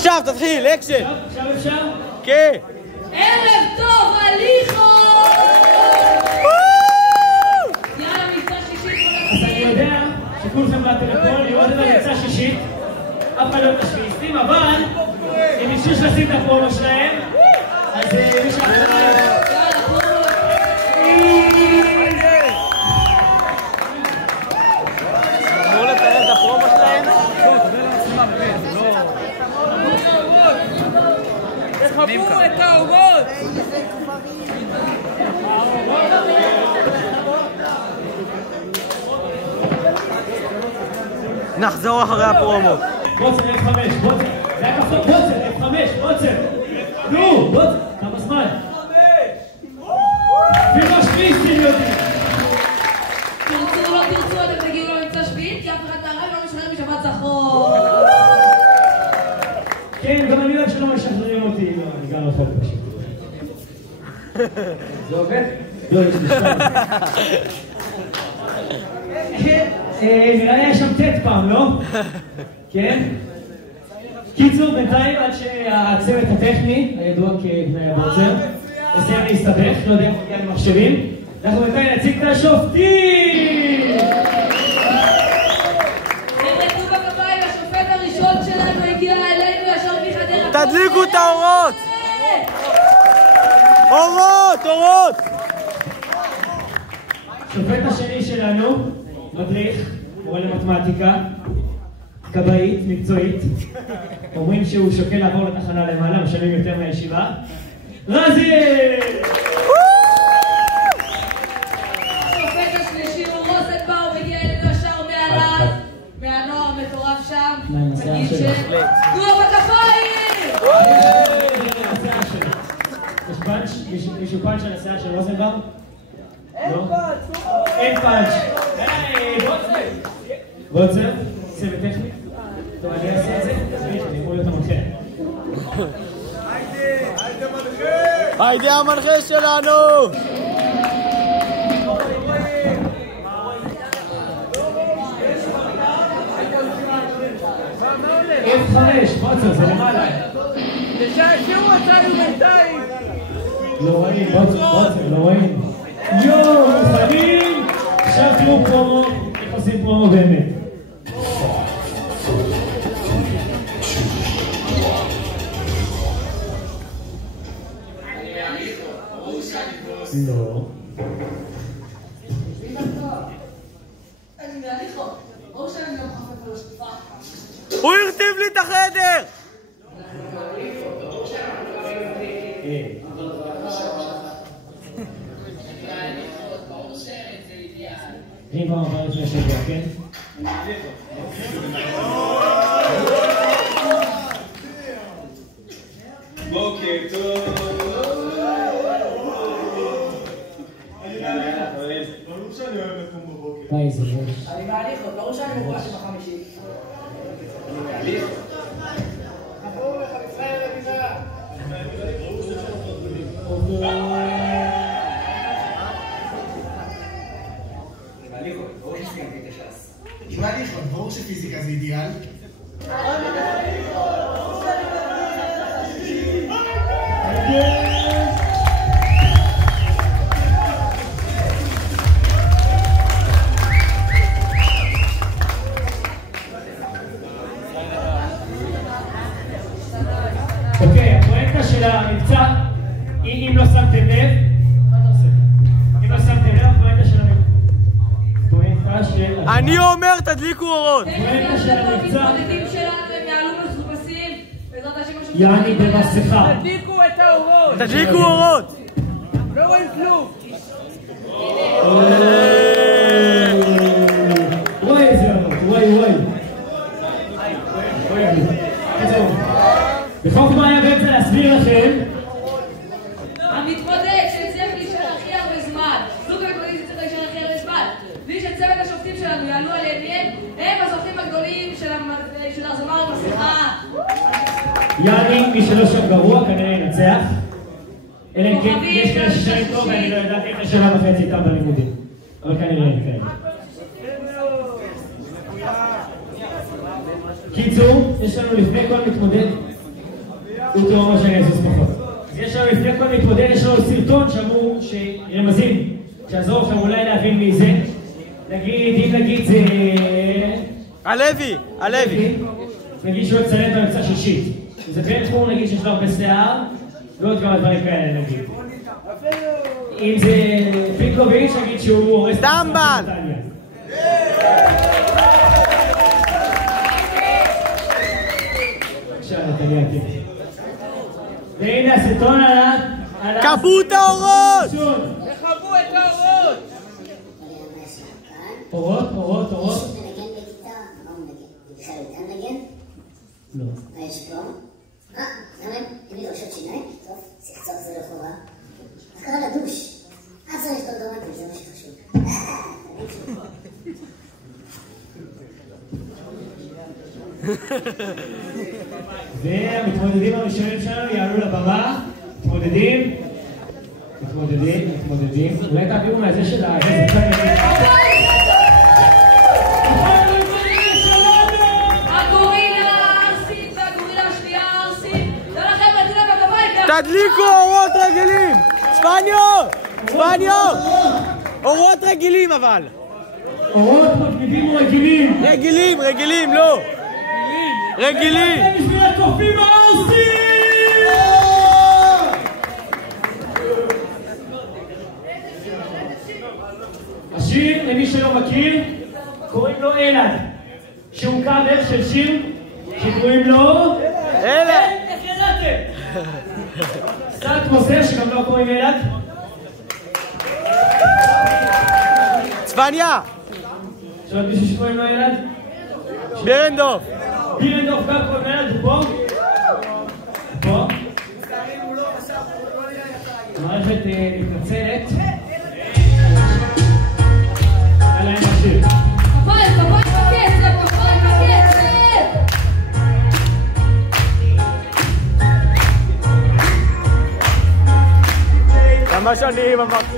עכשיו תתחיל, אקשן. עכשיו אפשר? כן. ערב טוב, הליכו! יאללה, מבצע שישית. אז אני יודע שכולכם בטלפון לראות את המבצע שישית. אף אחד לא תשמיסים, אבל אם אישור לשים את הפרומו שלהם, אז מי שאחריי... אמור לתאר את הפרומו שלהם? תחברו את האורות! נחזור אחרי הפרומו. בוצר, F5, בוצר, זה היה כפות, בוצר, F5, בוצר. נו, בוצר, כמה זמן? 5! ומה שביעיסטים יודעים? תרצו או לא תרצו, אתם תגידו למבצע שביעית, כי אף אחד מהרב לא משחרר משבת זכור. כן, גם אני יודעת שלא משחררים אותי, אני גם רחוק פשוט. זה עובד? לא, יש משפט. נראה לי היה שם טט פעם, לא? כן? קיצור, בינתיים עד שהצוות הטכני, הידוע כבני הבוצר, עושה להסתבך, לא יודע איך מגיע למחשבים, אנחנו בינתיים נציג את השופטים! תמרדו בכפיים, השופט הראשון שלנו הגיע אלינו ישר מחדרה. תדליקו את האורות! אורות! אורות! השופט השני שלנו, מדריך, מורה למתמטיקה, כבאית, מקצועית. אומרים שהוא שוקל לעבור לתחנה למעלה, משלמים יותר מהישיבה. רזי! השופט השלישי הוא רוזנבאום, הגיע אלינו ישר מהנוער המטורף שם. תגיד תנו בכפיים! יש פאנץ'? מישהו פאנץ' על השיער של רוזנבאום? אין פאנץ'! אין פאנץ'! בוצר, צוות טכני. טוב, אני אעשה את זה? אני יכול להיות המנחה. היידה המנחה שלנו! F5, בוצר, זה למעלה. תשעשעו אותנו בינתיים! לא רואים, בוצר, לא רואים. יואו, מוכנים! עכשיו תראו פרומו, איך עושים פרומו באמת. לא. אני מהליכו, ברור שאני לא מחפף על השקפה. הוא הרטיב לי את החדר! אני כבר עבר לפני שבוע, כן? בוקר טוב. ברור שאני אוהב לקום בבוקר. ביי, זה ראש. אני מהליכו, ברור שאני מובש בחמישי. אני מהליכו. עברו לך ישראל לביזה. עם הליכות, ברור שפיזיקה זה אידיאל. אוקיי, הפואנטה של המבצע, אם לא שמתם לב, מה אתה עושה? אם לא שמתם לב, הפואנטה של המבצע. אני אומר תדליקו אורות! הפואנטה של המבצע. המתמודדים שלנו הם יעלו מחופשים, בעזרת השם משהו... יעני במסכה. תדליקו את האורות! תדליקו אורות! לא רואים כלום! וואי איזה אורות, וואי. בחוכמה היה באמצע להסביר לכם. המתמודד שצריך להישאר הכי הרבה זמן, זוג המתמודדים שצריך להישאר הכי הרבה זמן, בלי שצוות השופטים שלנו יעלו על ימיהם, הם הזוכים הגדולים של הזמר במסכה. יעני, מי שלא שם גרוע כנראה ינצח. אלא אם כן, יש כאלה ששרים טוב ואני לא ידעתי אחרי שנה וחצי איתם בלימודים. אבל כנראה אין כאלה. קיצור, יש לנו לפני כל מתמודד הוא תאומר שאני אזוז פחות. אז יש לנו לפני כל מתמודד, יש לנו סרטון שאמרו שרמזים, שעזור לכם אולי להבין מי זה. נגיד, אם נגיד זה... הלוי. נגיד שהוא יצלם במבצע של שיט. זה בן תחום, נגיד שיש לו הרבה שיער, ועוד כמה דברים כאלה נגיד. אם זה פינקוביץ', נגיד שהוא הורס... דמבן! בבקשה, נתניה, כן. והנה הסרטון על... כבו את האורות! תכבו את האורות! אורות. נגן בגיטרה, מה הוא מנגן? בכלל הוא איתן נגן? לא. מה יש פה? למה אין לי דרשות שיניים? טוב, סקצור זה לא חובה. מה קרה לדוש? צריך לכתוב דורנטים, זה מה שחשוב. והמתמודדים הראשונים שלנו יעלו לבמה. מתמודדים. אולי תעבירו מהזה של הגורילה הארסית והגורילה השנייה הארסית. זה לכם רצילה בגביים. תדליקו אורות רגילים! ספניור! אורות רגילים אבל! אורות מגניבים או רגילים? רגילים, לא! רגילים! בשביל הקופים הארסים! השיר, למי שלא מכיר, קוראים לו אלעד, שהוא קאבר של שיר שקוראים לו... אלעד! איך ידעתם? קצת מוסר שגם לא קוראים אלעד. צפניה! יש עוד מישהו שקוראים לו אלעד? בירנדורף! גם קוראים אלעד, הוא פה? המערכת מתנצלת. יאללה, אין השיר. כפיים בקצב! כמה שנים אמרתי.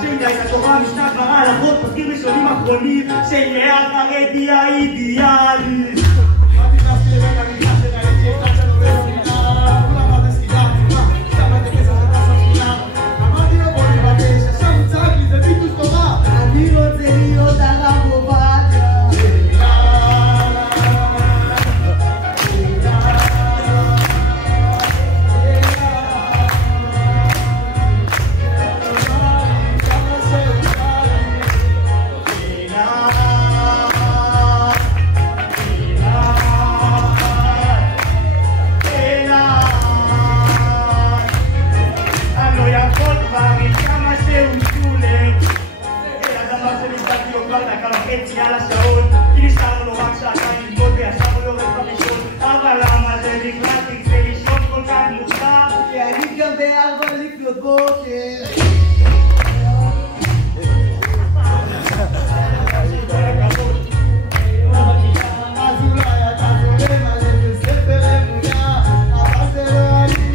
שידע את התורה משנה כבר הלכות פוסקים ראשונים אחרונים שיהיה החרדי האידיאלי. נכנסתי לבית המקדש וראיתי אחד שלנו בספינה כולם אמרת ספינה שמעתי כסף אתה ספינה אמרתי לו בוא נבקש עכשיו הוא צעק לי זה ביטוש תורה אני רוצה להיות הרב עובדיה על השעון, כי נשאר לו רק שעתיים ללמוד וישב לו רק בראשון אבל למה זה נכנסתי כדי לישון כל כך מוקדם? כי אני גם ב4 לפנות בוקר אז אולי אתה זורם על איזה ספר אמונה אבל זה לא אני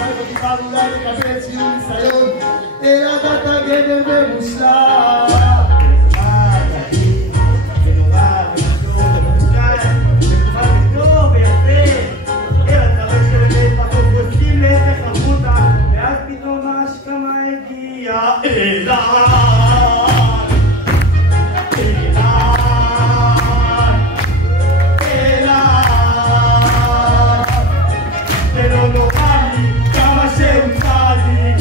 כזה איתה אולי לקבל ציון ניסיון אלא אתה גבר ומושלם זה נורא ונחזור ומושלם זה טוב ויפה אלא צריך שלמד בחוק ועוסקים להפך חמותה ואז פתאום ההשכמה הגיעה זה לא נורא לי כמה שהוצא לי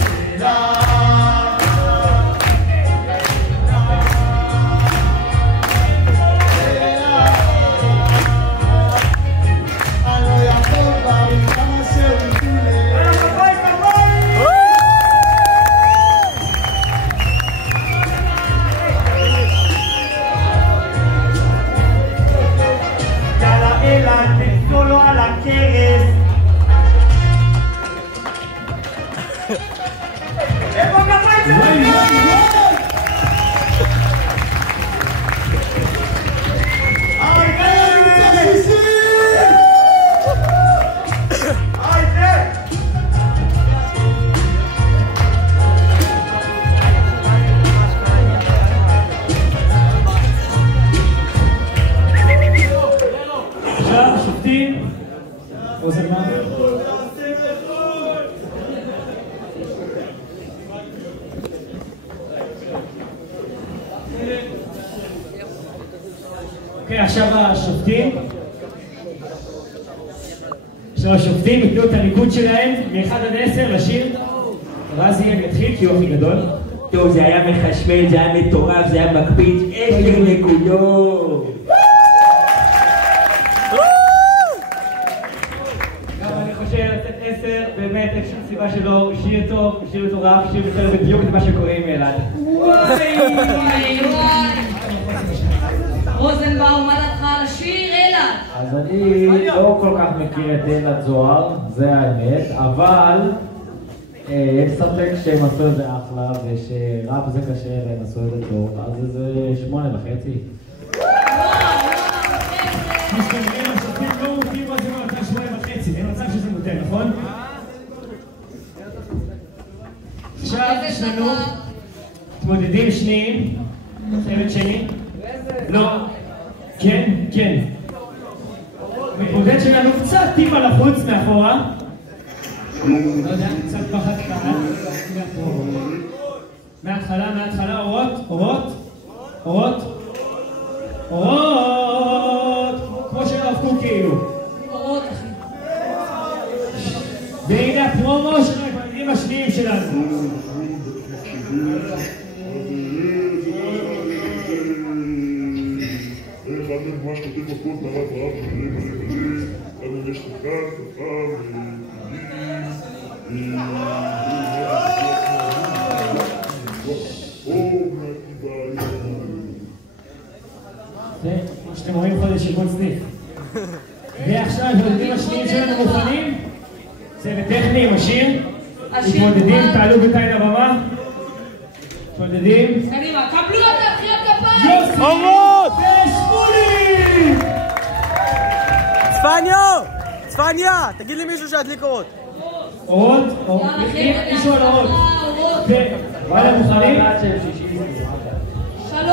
איפה הכפיים שלכם? עכשיו שופטים רוזנמן. אוקיי, עכשיו השופטים ייתנו את הניקוד שלהם מ-1 עד 10 לשיר. רז יהיה יתחיל כי הוא הכי גדול. טוב, זה היה מחשמל, זה היה מטורף, זה היה מקפיץ 10 נקודות. גם אני חושב לתת 10, באמת אין שום סיבה שלא. שיר טוב, שיר מטורף, שיר מתאר בדיוק את מה שקורה עם אלעד. וואי. רוזנבאום, מה דעתך על השיר אלעד? אז אני לא כל כך מכיר את אלעד זוהר, זה האמת, אבל אין ספק שהם עשו את זה אחלה, ושראפ זה קשה והם עשו את זה טוב, אז זה 8.5. כמו שכנראה השופטים לא מופיעים בזה במצב 8.5, אין מצב שזה מותר, נכון? עכשיו יש לנו מתמודדים שניים, צוות שני. לא, כן, כן. מתמודד שלנו קצת טיפה לחוץ מאחורה. לא יודע, קצת פחד ככה. מההתחלה, אורות. כמו שנאבקו כאילו. אורות, אחי. והנה הפרומו של המתמודדים השניים שלנו. מה שכותב הכל תרב רב לנו יש תקה, כמו שאתם רואים חודש שיכון סניף. ועכשיו המתמודדים השניים שלנו מוכנים. צוות טכני עם השיר. מתמודדים, תעלו בינתיים לבמה. מתמודדים. קדימה, קבלו את מחיאות כפיים! יוסי ושמולי! צפניה! תגיד לי מישהו שידליק אורות. אורות? מישהו על אורות. וואלה מוכנים? 3.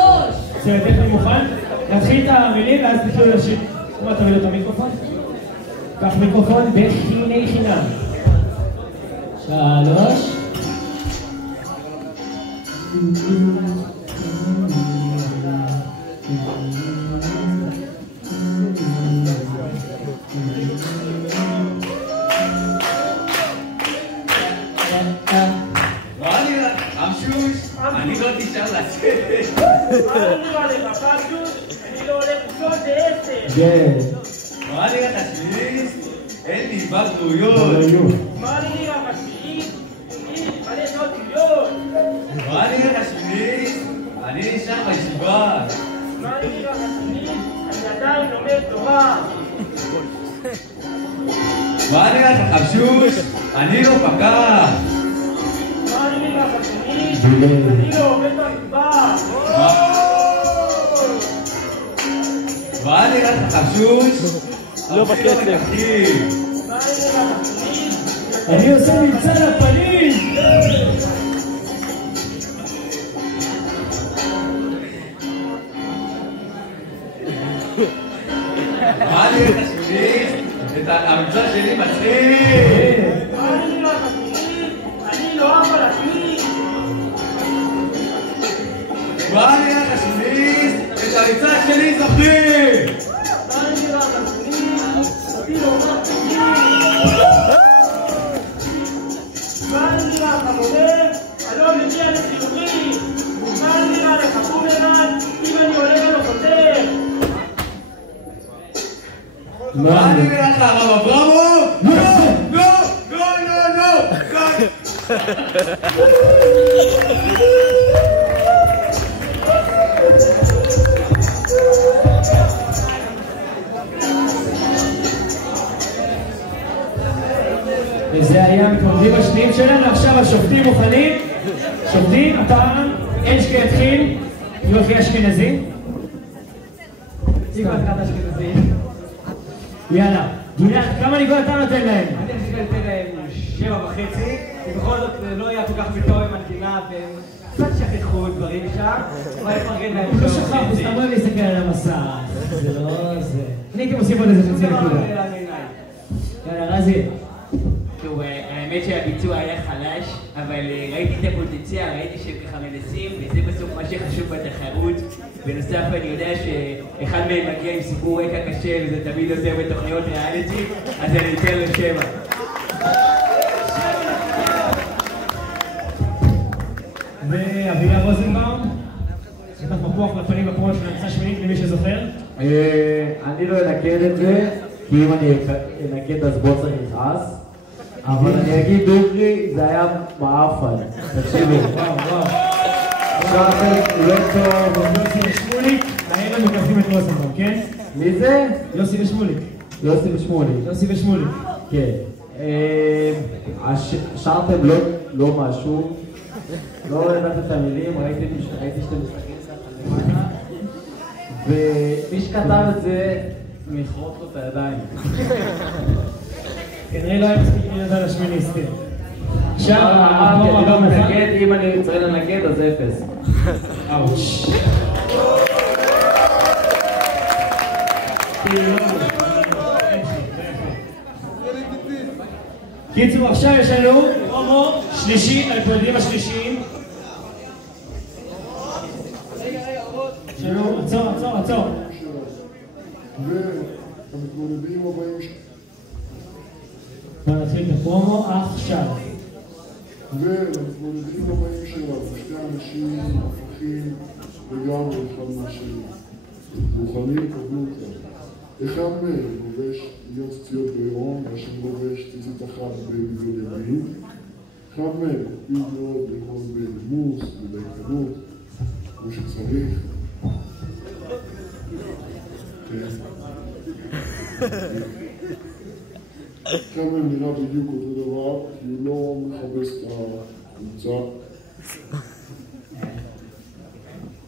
צוות טכני מוכן? נתחיל את המילים ואז תתחילו לשיר. מה, תביא לו את המיקרופון? קח מיקרופון בחיני חינם. 3. אני לא תשאר לצאת. מה נראה לך, פשוט? אני לא הולך לישון ב-10. מה נראה לך שביעית? אין לי בגרויות. מה נראה לך שביעית? מלא שעות דמיון. מה נראה לך שביעית? אני נשאר בישיבה. מה נראה לך שביעית? אני עדיין לומד תורה. מה נראה לך חבשוש? אני לא פקח. מה נראה לך שביעית? אני לא עובד במטבח. מה נראה לך חבשוש? לא בקצב. מה נראה לך שביעית? אני עושה מבצע לפנים! מה נראה לך שביעית? המבצע שלי מצחיק! מה נראה לך שביעית? אני לא אבא לעצמי. מה נראה לך שביעית? את המבצע שלי זוכרים! מה נראה לך שביעית? אני לא אבא לעצמי. מה נראה לך מורה? אני לא מגיע לחיובי. מה נראה לך בומרנג? אם אני עולה ולא חוזר. מה נראה לך הרב אברמוב? לא! וזה היה המתמודדים השניים שלנו, עכשיו השופטים מוכנים? שופטים, הפעם אשקי יתחיל, יופי אשכנזי. סתם. יאללה, גלעד, כמה נקודות אתה נותן להם? אני חושב לתת להם 7.5, ובכל זאת לא היה כל כך מתואם עם המדינה, והם קצת שכחו דברים שם, אבל יפרגן להם 7.5. הוא לא שכח, הוא סתם אוהב להסתכל על המסע, זה לא זה. אני הייתי מוסיף עוד איזה חצי נקודה. יאללה, רזי. תראו, האמת שהביצוע היה חלש, אבל ראיתי את הפוטנציאל, ראיתי שהם ככה מנסים, וזה בסוף מה שחשוב בתחרות. בנוסף אני יודע שאחד מהם מגיע עם סיפור רקע קשה, וזה תמיד עוזר בתוכניות ריאליטי, אז אני אתן לו 7. ואביה רוזנבאום, שטח מפוח לפנים בפרון של המצאה שמינית למי שזוכר. אני לא אנקד את זה, כי אם אני אנקד אז בו צריך לכעס. אבל אני אגיד דוגרי, זה היה מאפן. תקשיבו. וואו. עכשיו לא טוב. יוסי ושמוליק, הערב מקבלים את רוזנבאום, כן? מי זה? יוסי ושמוליק. יוסי ושמוליק. כן. שרתם לא משהו. לא הבנתם את המילים, ראיתי שאתם משחקים קצת למעלה. ומי שכתב את זה, מכרות לו את הידיים. כנראה לא היה מספיק להיות על השמיניסטים. עכשיו, אני לא מנגד, אם אני צריך לנגד אז 0. אאוץ'. קיצור, עכשיו יש לנו פרומו שלישי, הפרדים השלישיים. שלום, עצור. והמתמודדים הבאים בוא נתחיל את הפרומו עכשיו. והמתמודדים הבאים שלנו, שתי אנשים הפכים לגמרי אחד מהשני. מוכנים לקבלו אותם. אחד מהם לובש להיות ציציות בעירום, והשני לובש ציצית אחת בגבול ימין. אחד מהם מקפיד מאוד לאכול בנימוס, בדייקנות, כמו שצריך. אחד מהם נראה בדיוק אותו דבר, כי הוא לא מחפש את החולצה.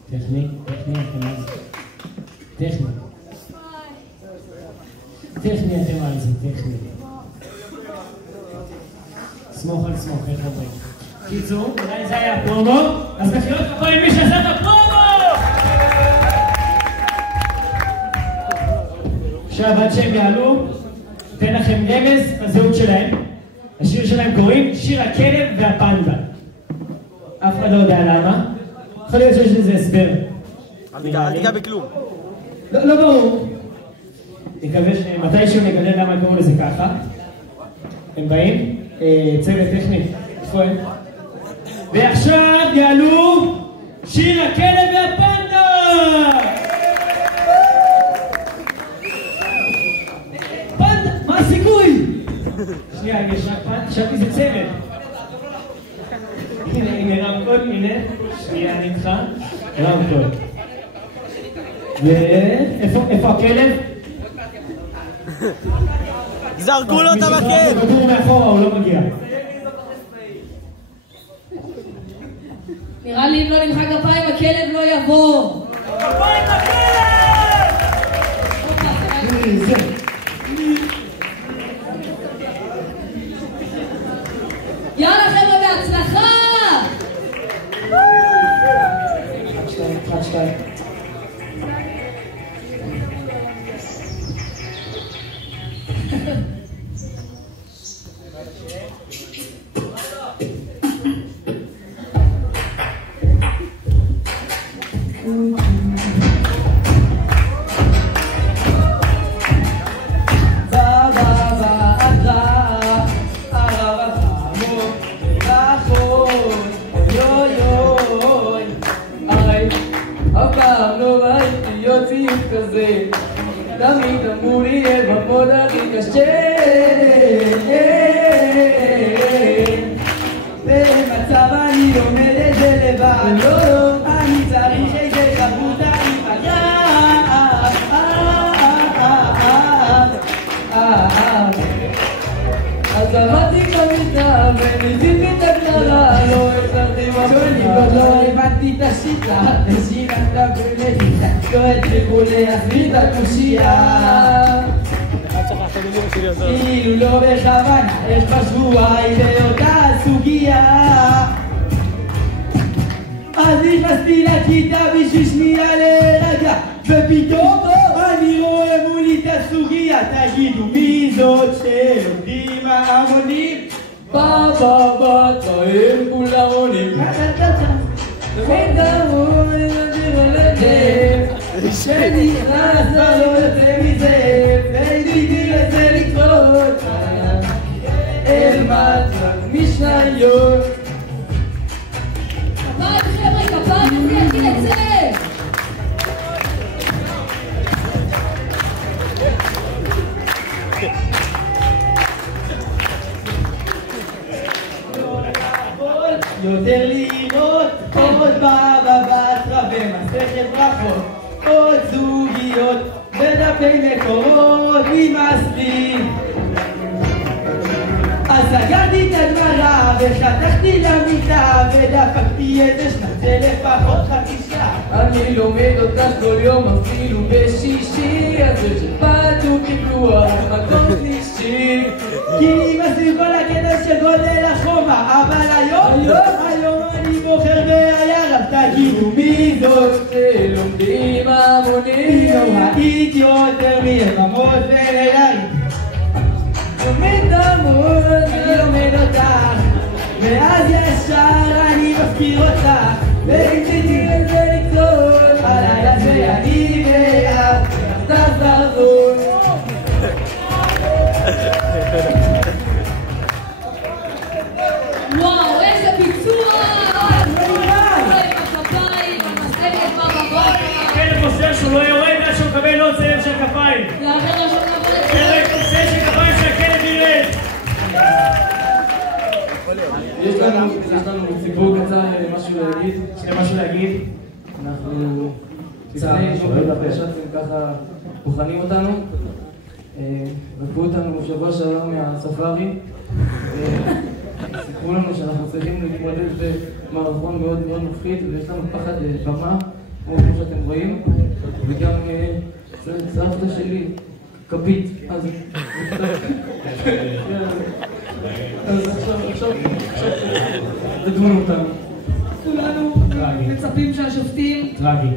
טכני. טכני אתם על זה, טכני. סמוך, איך אומרים. קיצור, אולי זה היה הפרומו, אז מחיאות כפיים מי שעשה את הפרומו! עכשיו עד שהם יעלו, אתן לכם רמז לזהות שלהם. השיר שלהם קוראים שיר הכלב והפנדה. אף אחד לא יודע למה. יכול להיות שיש לזה הסבר. אל תיגע בכלום. לא ברור. נקווה שמתישהו נגלה למה קוראים לזה ככה. הם באים, צוות טכני, איפה הם? ועכשיו יעלו שיר הכלב והפנדה! פנדה, מה הסיכוי? שנייה, אם יש רק פנדה, חשבתי זה צמד. הנה רמקול, הנה, שנייה אני איתך, רמקול. ואיפה הכלב? זרקו לו את המקל! כדור מאחורה, הוא לא מגיע. נראה לי אם לא נמחא כפיים, הכלב לא יבוא. כפיים לכלב! יאללה חבר'ה, בהצלחה! 1, 2. תמיד אמור יהיה בפוד הכי קשה במצב אני לומד את זה לבד לא, אני צריך איזה חבות אני אז עבדתי כמיטה וניסיתי את הגדרה לא הצלחתי בפונים שיטה שיטה, ושיטה ולדיטה, קוראת לכולי החליטה קושייה. כאילו לא בכוונה, יש בשבועי באותה סוגיה. אז נכנסתי לכיתה בשביל שנייה להירגע, ופתאום אני רואה מולי את הסוגיה. תגידו מי זאת שלומדים ההמונים? הם כולם עונים. תמיד המון נדיר על הלב, שנכנס לא יוצא מזה, וידידי לזה לקרות אל מצב משניות. כפיים חבר'ה, כפיים, אני אגיד את זה! יותר לראות עוד בבטרה במסכת ברכות, עוד זוגיות ודפי מקורות נמאס לי. אז סגרתי את הגמרא וחתכתי למיטה ודפקתי איזה שנצה לפחות חצי שעה. אני לומד אותה כל יום אפילו בשישי, אז שפעתו קיפלוח מקום שלישי. כי מסביב כל הקטע של גודל החומה, אבל היום אני בוחר בעיירה. תגידו מי זאת שלומדים המונים? לא ראית יותר מיבמות ונערים. לומד המון, אני לומד אותך, ואז ישר אני מפקיר אותך, ואם תדעי לזה לקצות, הלילה זה אני ואת, תחזרו. וואו, איזה ביצוע! הכפיים, המסגרת בבבות. כן, חושב שהוא לא יורד עד שהוא מקבל עוד סבב של כפיים. לאחר ראשון לעבוד את כן, חושב שכפיים שהכלב ירד. יש לנו סיפור קצר, משהו להגיד. אנחנו לפני ששאתם ככה בוחנים אותנו, רפאו אותנו בשבוע שעבר מהספארי, סיפרו לנו שאנחנו צריכים להתמודד במערכון מאוד מאוד מפחיד, ויש לנו פחד במה, כמו שאתם רואים, וגם סבתא שלי, כפית, אז עכשיו תדמונו אותנו. כולנו מצפים שהשופטים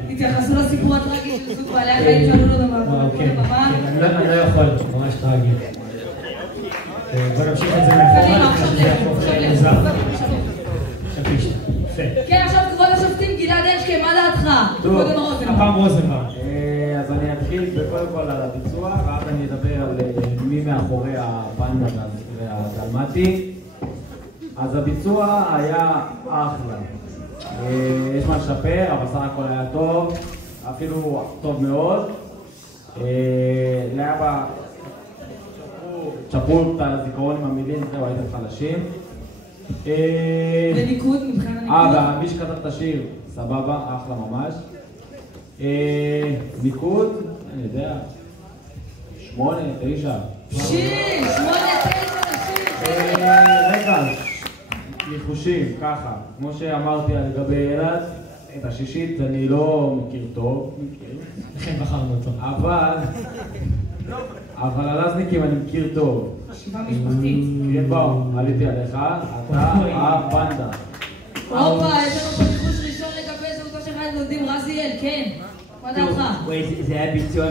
יתייחסו לסיפור הטרגי של זוג בעלי החיים שעלו לו במערכון. אני לא יכול, ממש טרגי. בוא נמשיך את זה מאחורה. כן, עכשיו כבוד השופטים, גלעד אנשקה, מה דעתך? טוב, הפעם רוזנברג. אז אני אתחיל קודם כל על הביצוע, ואז אני אדבר על מי מאחורי הפנדה והדלמטי. אז הביצוע היה אחלה. יש מה לשפר, אבל סך הכל היה טוב, אפילו טוב מאוד. לאבא צ'פרו את הזיכרון עם המילים, זהו, הייתם חלשים. וניקוד, מבחן הניקוד. ומי שכתב את השיר, סבבה, אחלה ממש. ניקוד, אני יודע, 8, 9. שיר, 8, 9, רגע, ניחושים, ככה, כמו שאמרתי לגבי ילד, את השישית אני לא מכיר טוב, לכן בחרנו אותו. אבל על הזניקים אני מכיר טוב. שיבה משפחתית. כן, בואו, עליתי עליך, אתה הפנדה. הופה, יש לנו פה ניחוש ראשון לגבי זהותו של חיים לומדים רזיאל, כן. מה דעתך? וואי, זה היה ביצוע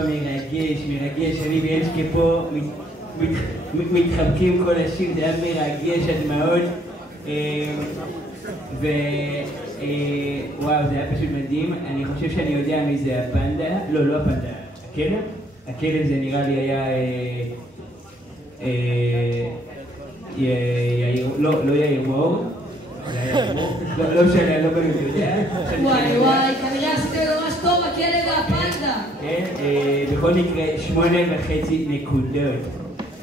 מרגש, אני ואנשקה פה מתחבקים כל השיר, זה היה מרגש עד מאוד. וואו, זה היה פשוט מדהים. אני חושב שאני יודע מי זה הפנדה. לא הפנדה, הכלב. הכלב זה נראה לי היה יאיר, לא יאיר מור. לא משנה, לא באמת יודע. וואי, כנראה עשיתם ממש טוב, הכלב והפנדה. כן, בכל מקרה 8.5 נקודות.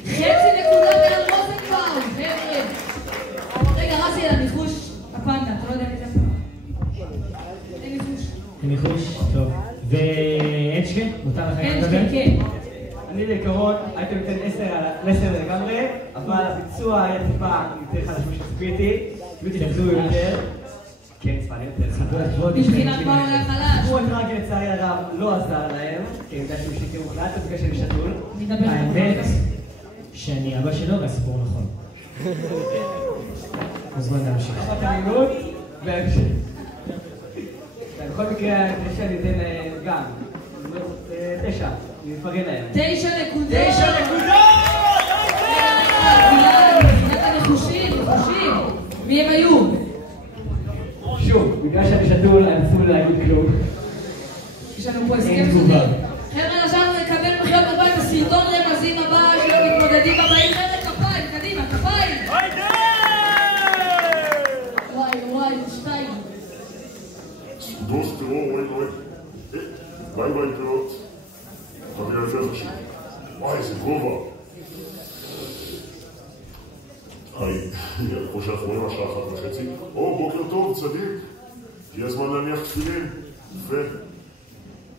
חצי נקודה בין רוזנברג, חבר'ה. רגע, רזי, הניחוש הפנדה, אתה לא יודע מי זה הפנדה. אין ניחוש. ניחוש, טוב. ואנשקה? מותר לך לדבר? כן. אני בעיקרון הייתי נותן 10 לגמרי, אבל הביצוע היה טיפה יותר חלש משצפיתי. צפיתי לחזור יותר. כן, צפני יותר. מבחינת מה הוא היה חלש. הוא רק לצערי הרב לא עזר להם, כי אני יודע שהוא שיקר מוחלט, זה בקשר לשתול. האמת שאני אבא שלו והסיפור נכון. מוזמן להמשיך. אחת המינות והמשך. בכל מקרה, אני אתן גם 9, אני מפרגן להם. 9 נקודות! 9 נקודות! מבחינת הנחושים, מי הם היו? שוב, בגלל שאני שתול, אסור להגיד כלום. יש לנו פה הסכם סודי. חבר'ה, עכשיו נקבל מחיאות כפיים בסרטון רמזים הבא של המתמודדים הבאים. חבר'ה, כפיים, קדימה, כפיים! וואי, שתיים. דוס טרור, ביי ביי פירות. תרגיע יותר חשוב. וואי, איזה גובה. היי, כמו שאנחנו רואים השעה 1:30. בוקר טוב, צדיק. הגיע הזמן להניח תפילין.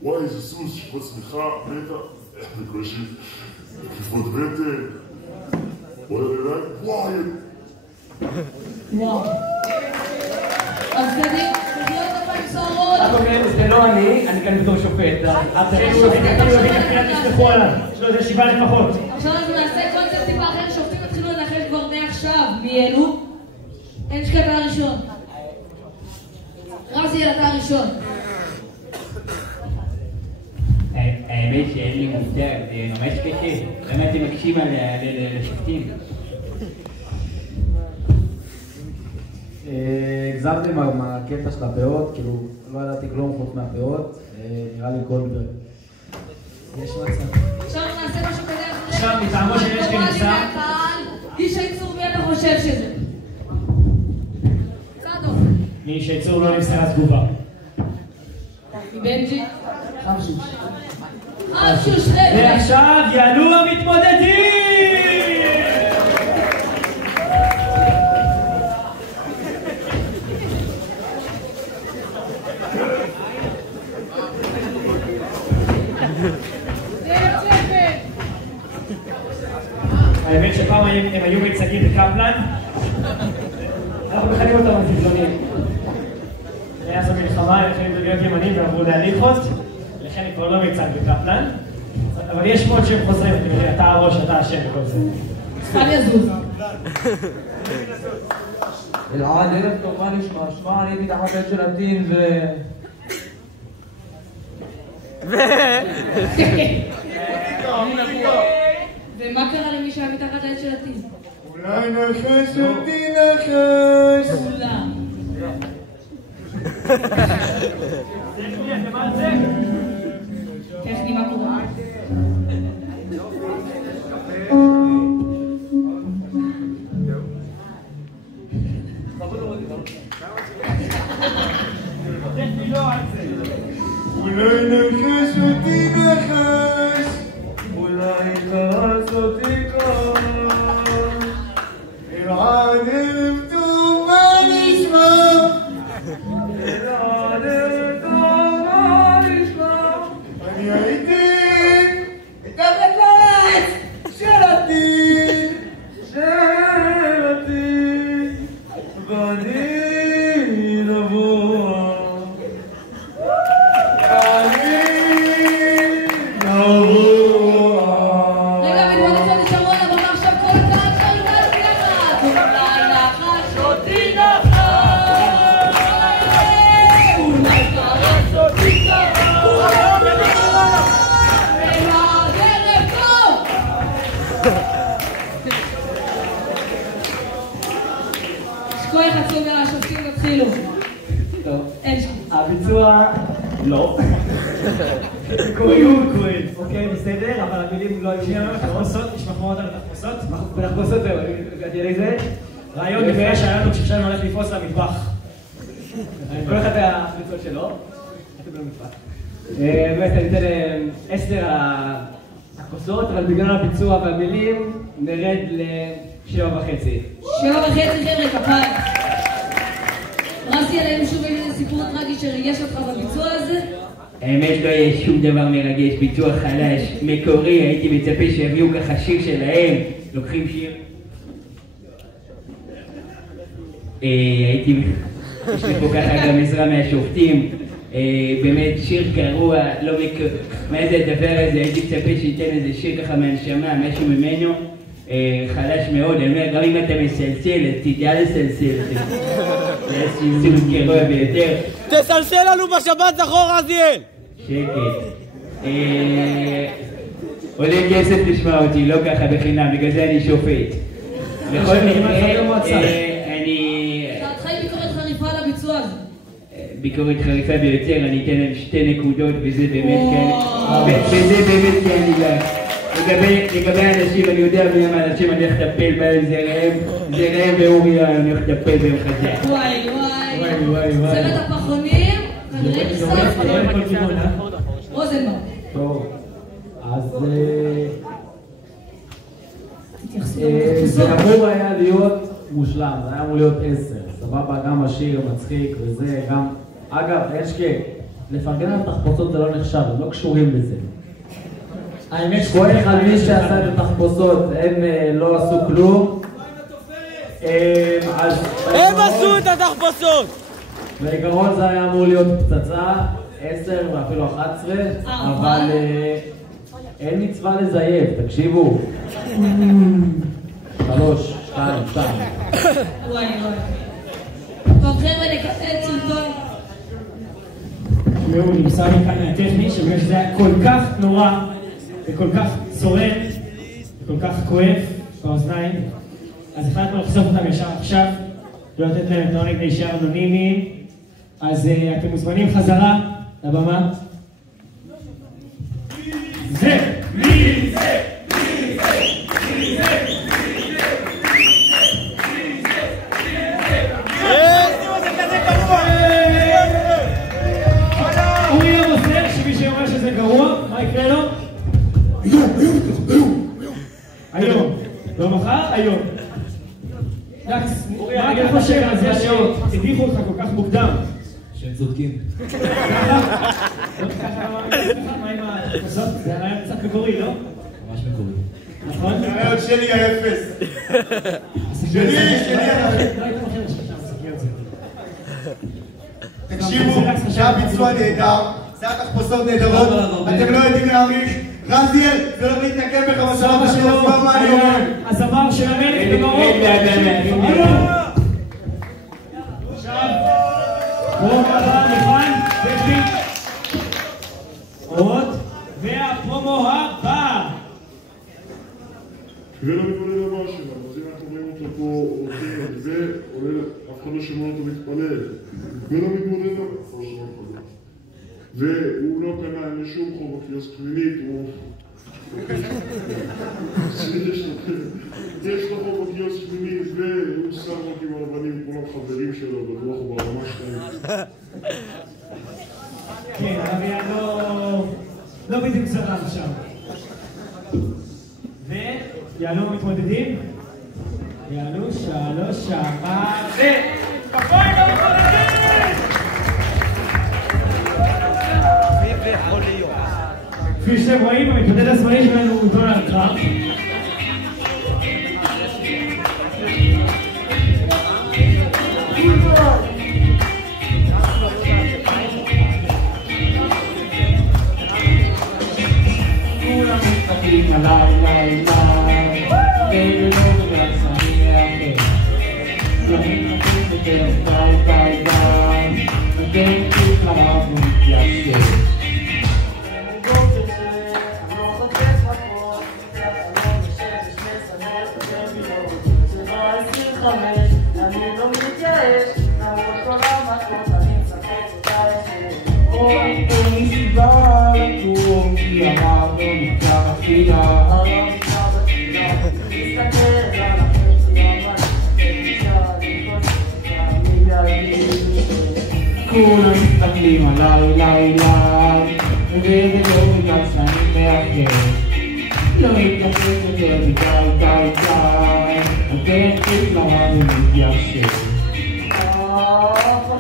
וואי, איזה סוס, שכבות צמיחה, מתה. בקושי. כיפות בטן. עוד עיניים. וואו. אז קדימה, מחיאות כפיים סוערות. זה לא אני כאן בתור שופט. שופטים תשלחו עליו, יש לו איזה 7 לפחות. עכשיו אנחנו נעשה קונספט טיפה אחר, שופטים התחילו לנחש כבר מעכשיו. מי אלו? אין שקט הראשון. רזי, אתה הראשון. האמת שאין לי מושג, זה ממש קשה. למה אתם מקשים לשופטים? הגזמתי מהקטע של הפאות, כאילו לא ידעתי כלום חוץ מהפאות, נראה לי גולדברג. יש מצב. עכשיו נעשה משהו כזה. עכשיו, מטעמו שיש כנסה. איש הייצור, מי אתה חושב שזה? צדוק. מי שייצור לא נמסרה תגובה. מבנג'י? חמשוש. חמשוש, ועכשיו יעלו המתמודדים! האמת שפעם הם היו מיצגים בקפלן, אנחנו מכנים אותם הסבלונים. היה זו מלחמה, הם יכולים להיות ימנים ועברו להליכות, לכן הם כבר לא מיצג בקפלן, אבל יש שמות שהם חוזרים, אתם יודעים, אתה הראש, אתה השם וכל זה. סתם יזוז. אלעד, ערב טוב, מה נשמע? שמע, אני הייתי תחת עד של עתין ומה קרה למי שהיה מתחת לעץ של עתיד? אולי נחש אותי נחש. כולם. טכני, מה קורה? אולי נחש אותי נחש. אולי תרץ אותי קש. אלעד ערב טוב, מה נשמע? אלעד ערב טוב, מה נשמע? אני הייתי מתחת לעץ של עתיד, ואני לבוא. הביצוע לא. קוראים קוראים. אוקיי, בסדר, אבל המילים לא היו... שנייה, תחפושות, יש מחמאות על התחפושות? בתחפושות זהו, הגעתי לזה. רעיון נפלא שהיה לנו כשאפשר הולך לפרוס למטבח. כל אחד הביצוע שלו. הייתם במטבח. באמת, אני אתן 10 הכוסות, אבל בגלל הביצוע והמילים נרד ל7.5. 7.5 חבר'ה, כפיים. רזי, עלינו שוב איזה סיפור טרגי שריגש אותך בביצוע הזה? האמת לא יש שום דבר מרגש, ביצוע חלש, מקורי, הייתי מצפה שיביאו ככה שיר שלהם, לוקחים שיר. הייתי... יש לי פה ככה גם עזרה מהשופטים. באמת שיר קרוע, לא מה זה הדבר הזה, הייתי מצפה שייתן איזה שיר ככה מהנשמה, משהו ממנו. חלש מאוד, אני אומר, גם אם אתה מסלסל, אז תדע לסלסל. זה סלסול קרוע ביותר. תסלסל לנו בשבת זכור רזיאל! שקט. עולה כסף לשמוע אותי, לא ככה בחינם, בגלל זה אני שופט. בכל מקרה, אני... דעתך היא ביקורת חריפה על הביצוע הזה. ביקורת חריפה ביותר, אני אתן להם 2 נקודות, וזה באמת כי אני לא... לגבי האנשים, אני יודע מהם האנשים, אני הולך לטפל בהם, זה רעם ואוריה, אני הולך לטפל בהם חזק. וואי. צוות הפחונים, כנראה נחשף. רוזנברג. טוב, אז זה אמור היה להיות מושלם, זה היה אמור להיות 10, סבבה, גם השיר מצחיק וזה, גם... אגב, אשקה, לפרגן על תחפושות זה לא נחשב, הם לא קשורים לזה. כוח על מי שעשה את התחפושות, הם לא עשו כלום. הם עשו את התחפושות! בעיקרון זה היה אמור להיות פצצה, 10 ואפילו 11, אבל אין מצווה לזייף, תקשיבו. 3, 2. וואי. טוב חבר'ה, נקפל צלטון. תשמעו, נמסר לי כאן מהטכני, שבגלל שזה היה כל כך נורא וכל כך צורם וכל כך כואב באוזניים, אז החלטנו לחשוף אותם ישר עכשיו, לא לתת להם את העונג להישאר אנונימיים. אז אתם מוזמנים חזרה לבמה. מי זה? אורי המוסר שמי שאומר שזה גרוע, מה יקרה לו? היום. לא מחר, היום. דקס, מה אתה חושב על זה שהדיחו אותך כל כך מוקדם? שהם צודקים. מה עם התחפושות? זה היה קצת מקורי, לא? ממש מקורי. נכון? זה היה עוד שלי האפס. שלי. לא הייתם אחר שחשב לסקר את זה. תקשיבו, שהיה ביצוע נהדר, זה היה תחפושות נהדרות, אתם לא יודעים להעריך. רזיאל, זה לא להתנקם בך בשלב שלו, מה אני אומר? הזמר של המלך במרוקו. עכשיו, פרומו הבא, מוכן? תקליט. עוד, והפרומו הבא. ולמתפלל הבא שלנו, אז אם אנחנו רואים אותו פה הולכים ועולה, אף אחד לא שומע אותו מתפלל. ולמתמודד הבא, והוא לא קנה לשום חוב בקיוסק פנימית, יש לו חוב בקיוסק פנימית והוא שם רק עם הרבנים, כולם חברים שלו, בטוח הוא ברמה שלהם. כן, אבל היה לא בדיוק זרם שם. ויעלו המתמודדים? יעלו 3, 4, וכפוי במתמודדים! כפי שאתם רואים, המתמודד השמאלי שלנו הוא דונלד טראמפ. כולם מסתכלים עליי, ולא בגלל שאני מאחר. לא מתחכים יותר די, נותן כיף לרב ומתיישב. אני לא מתייאש, למרות כל המכות אני מצחק אותה אין לי סיבה לקום, כי אמרנו נקרא בתפילה, הרב נקרא בתפילה, תסתכל על החצי כולם מסתכלים עליי, ולא בגלל שאני מאחר. לא מתייחס יותר די, אתם כיף נורא ומתיישב.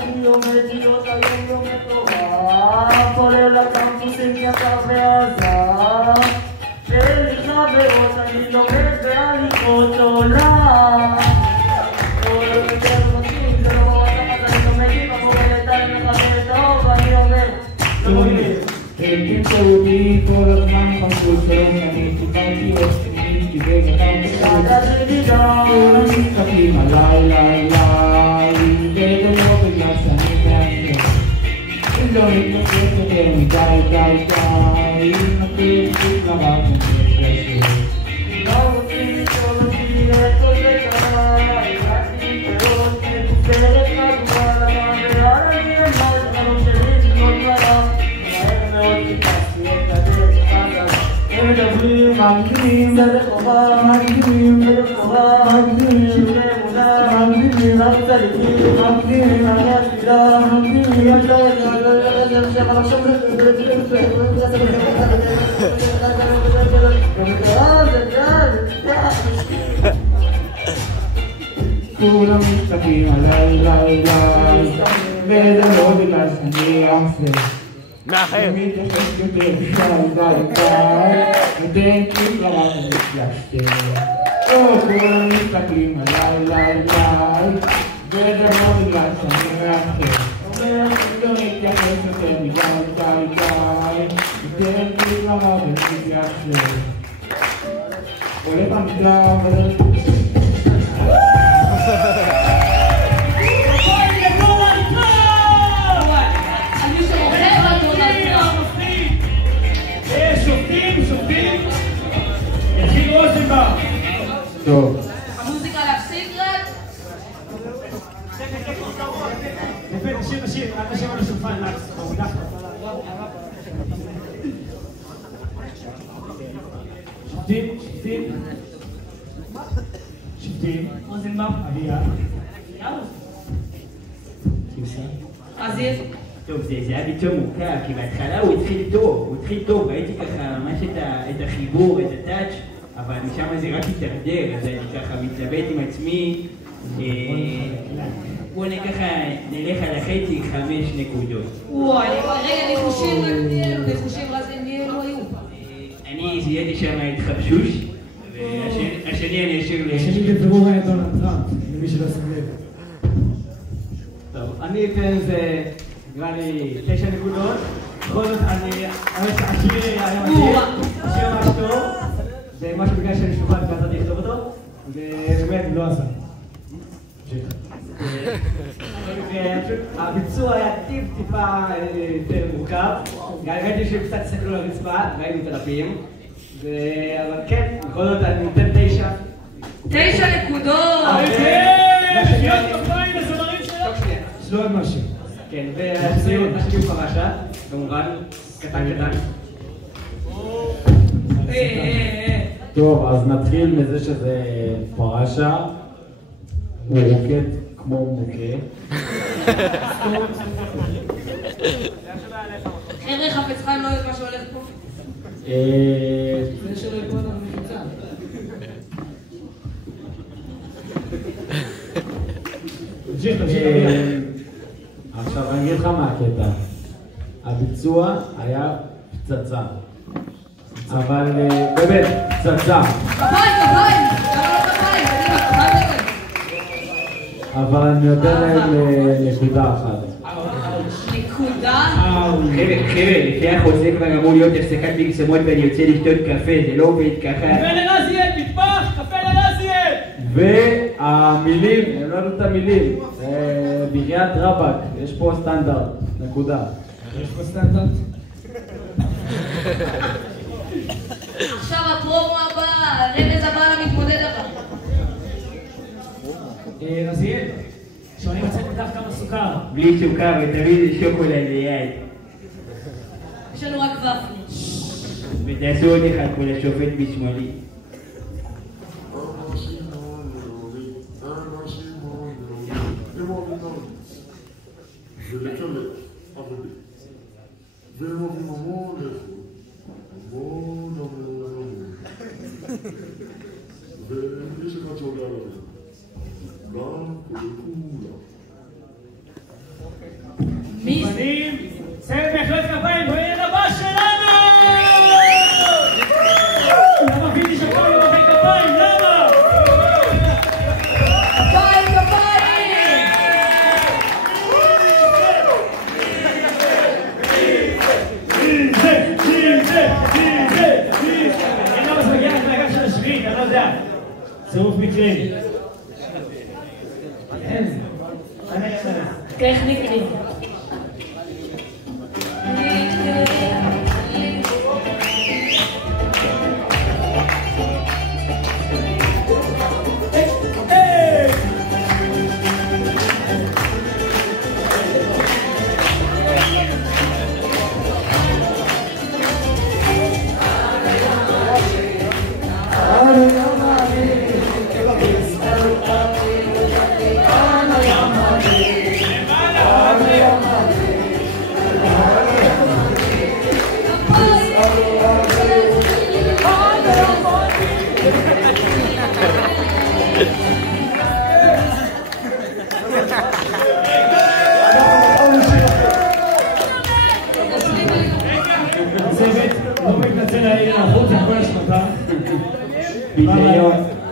אני לומד להיות היום לומד תורה, כולל הקמפוסים יקר ועזר, ואלי חברות אני לומד בהליכות עולם. כל יותר מתאים, זה לא רק אז אני לומד קיצרו אותי כל הזמן חשבו שלום אני קיבלתי לשכנים כי זה גדל בשעה כולם מסתכלים עליי וזה לא בגלל שאני מאחר אם לא נתנפס יותר מדי אם נתחיל פשוט למד נתנפס לא רוצים לשאול אותי איך כל זה קרה החלטתי מאוד מקופרת חדומה למה ועל אני אמר חלום שלי לבנות מלא מהר מאוד חיפשתי את הדרך חדש הם מדברים מגדילים דרך חובה מגדילים דרך חובה מגדילים שיעורי אמונה מגדילים רק צדיקים מגדילים עלי התפילה מגדילים כולם מסתכלים עליי וזה לא בגלל שאני אפשר מאחר מתייחס יותר די ותן כיף לרב המפלשתי כולם מסתכלים עליי וזה לא בגלל שאני מאחר אומר לא מתייחס יותר די ותן כיף לרב המפלשתי עולה במקלע טוב. המוזיקה להפסיק רק? יפה, תשאיר, אל תשאיר על השולחן, נקס. שבטים. רוזנבאום. אביה. כיסה. עזיז. טוב, זה היה ביצוע מורכב, כי בהתחלה הוא התחיל טוב, ראיתי ככה ממש את החיבור, את הטאץ', אבל משם זה רק התדרדר, אז אני ככה מתלבט עם עצמי. בואו ככה נלך על החצי 5 נקודות. וואי, רגע, ניחושים רזים לא היו. אני זיהיתי שם את חבשוש, והשני אני אשאיר השני בפירור היה דונלד טראמפ, למי שלא שם לב. טוב, אני אתן זה נראה לי 9 נקודות. בכל זאת, השיר היה מדהים, השיר ממש טוב. זה משהו בגלל שאני שולחן ועזרתי לכתוב אותו, ובאמת לא עשה. הביצוע היה טיפה יותר מורכב, גם ראיתי שהם קצת הסתכלו על הרצפה, ראינו את הדפים, אבל כן, בכל זאת אני נותן 9. 9 נקודות! לחיות כפיים לזמרים שלו! שלו עוד משהו. כן, והשני הוא פרשה, כמובן, קטן. טוב, אז נתחיל מזה שזה פרשה, הוא רוקד כמו מוקה. חבר'ה, חפץ חיים לא יודעת מה שהולך פה. זה שלא יקבוע אותנו מחיצה. עכשיו אני אגיד לך מה הקטע. הביצוע היה פצצה. אבל באמת, פצצה. כפיים! אבל אני נותן להם נקודה אחת. נקודה? חבר'ה, לפי החוזה כבר אמור להיות הפסקת פרסומות ואני יוצא לשתות קפה, זה לא עובד ככה. קפה לרזיאל, מטבח, קפה לרזיאל! והמילים, הם לא יודעים את המילים. בריאת רבק, יש פה סטנדרט, נקודה. יש פה סטנדרט? עכשיו הפרומו הבא, הרמז הבא למתמודד הבא. רזיאל, שאני מצאת דווקא מסוכר. בלי סוכר ותמיד שוקולד ליד. יש לנו רק ופלי. ותעשו עוד אחד פה לשופט בשמאלי. והם אוהבים המון לאכול, המון. ויש אחד שעולה עליו, גם כולל כולם. מי זה? סבב בהחלט כפיים, בואי הבא שלנו! למה פיני שפה עם הרבה כפיים? למה? כפיים! טכניקלי.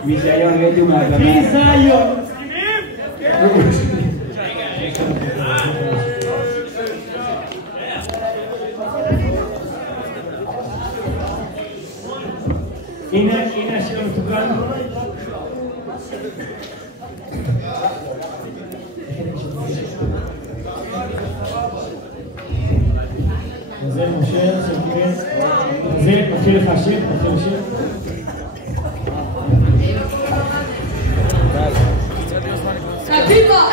ביזיון רדיו מהגנה. ביזיון! הנה השיר המתוקן. זה משה, זה מתחיל לך השיר, מתחיל השיר. קדימה,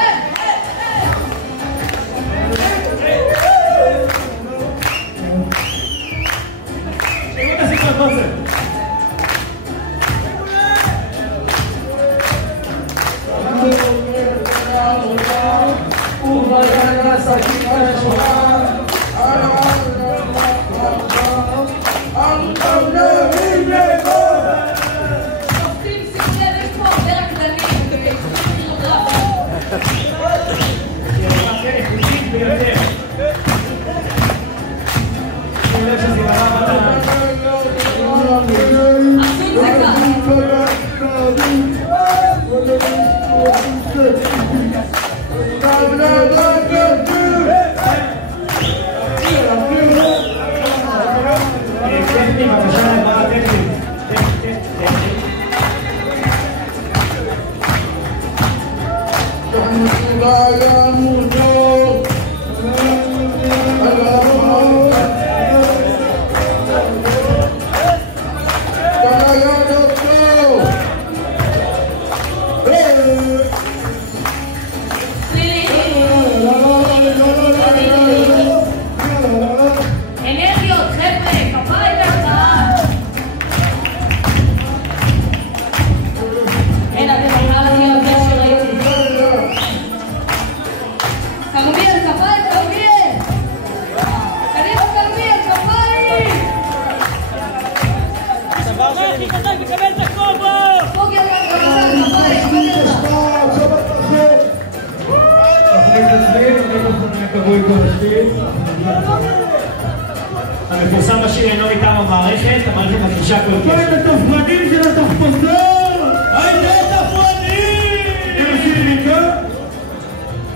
המפורסם בשיר אינו מטעם המערכת, המערכת מפרישה כל כסף. את התפרנים של התחפושות! הייתה תפרנים! הם עושים מיקו?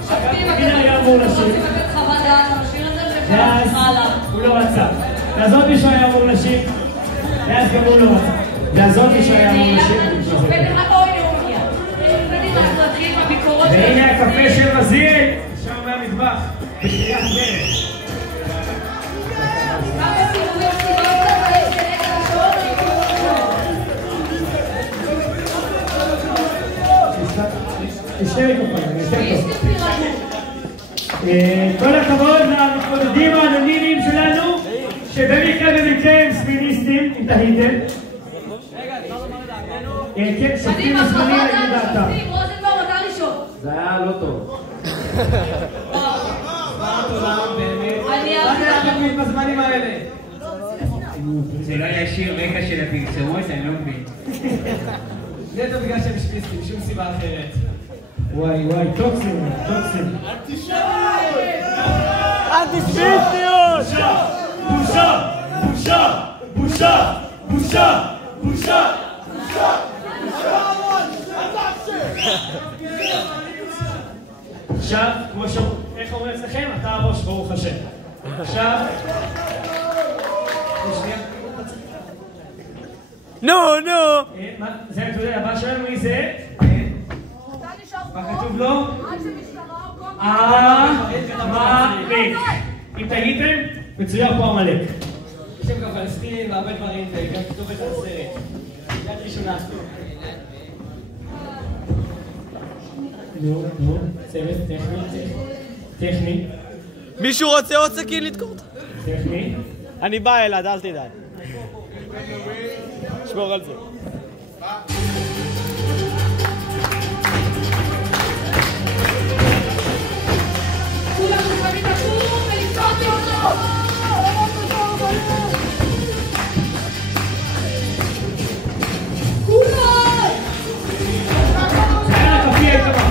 הנה היה אמור לשיר. ואז הוא לא רצה. ואז עוד מישהו היה אמור לשיר. ואז גם הוא לא רצה. ואז עוד מישהו היה אמור לשיר. והנה הקפה של רזיאל, שם מהמטבח, בקריאת דרך. כל הכבוד למתמודדים האנונימיים שלנו, שבמקרה הם ספיניסטים, אם תהיתם. כן, שופטים הזמני על דעתם. זה היה לא טוב. בזמנים האלה. זה לא היה שיר רקע של הפרסומות, אני לא מבין. זה טוב בגלל שהם שפיסטים, שום סיבה אחרת. וואי, טוקסים, טוקסים. אנטיספיסטיות! בושה! בושה! בושה! בושה! בושה! עכשיו, כמו שאומרים, איך אומרים אצלכם? אתה הראש, ברוך השם. עכשיו... נו! זה, אתה יודע, הבא שלנו מי זה? מה כתוב לו? עמלק. אם תגיתם, מצויר פה עמלק. יש שם גם פלסטינים והרבה דברים, וגם כתובת על הסרט. יד ראשונה. נו, צוות טכני. מישהו רוצה עוד סכין לדקור אותה? טכני. אני בא אלעד, אל תדאג. שמור על זה. כולם מוכנים לקום ולפתוח אותו! כולם! זה היה כפי היתמה.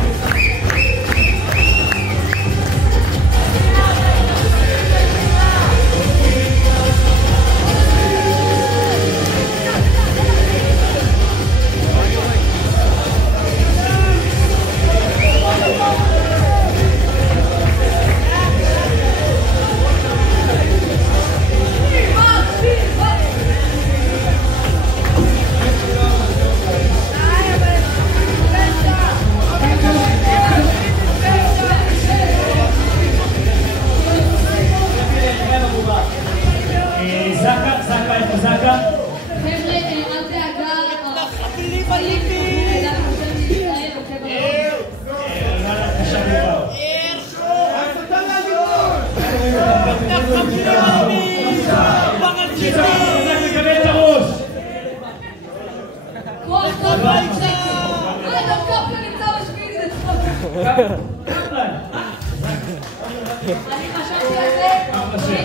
אני חשבתי על זה,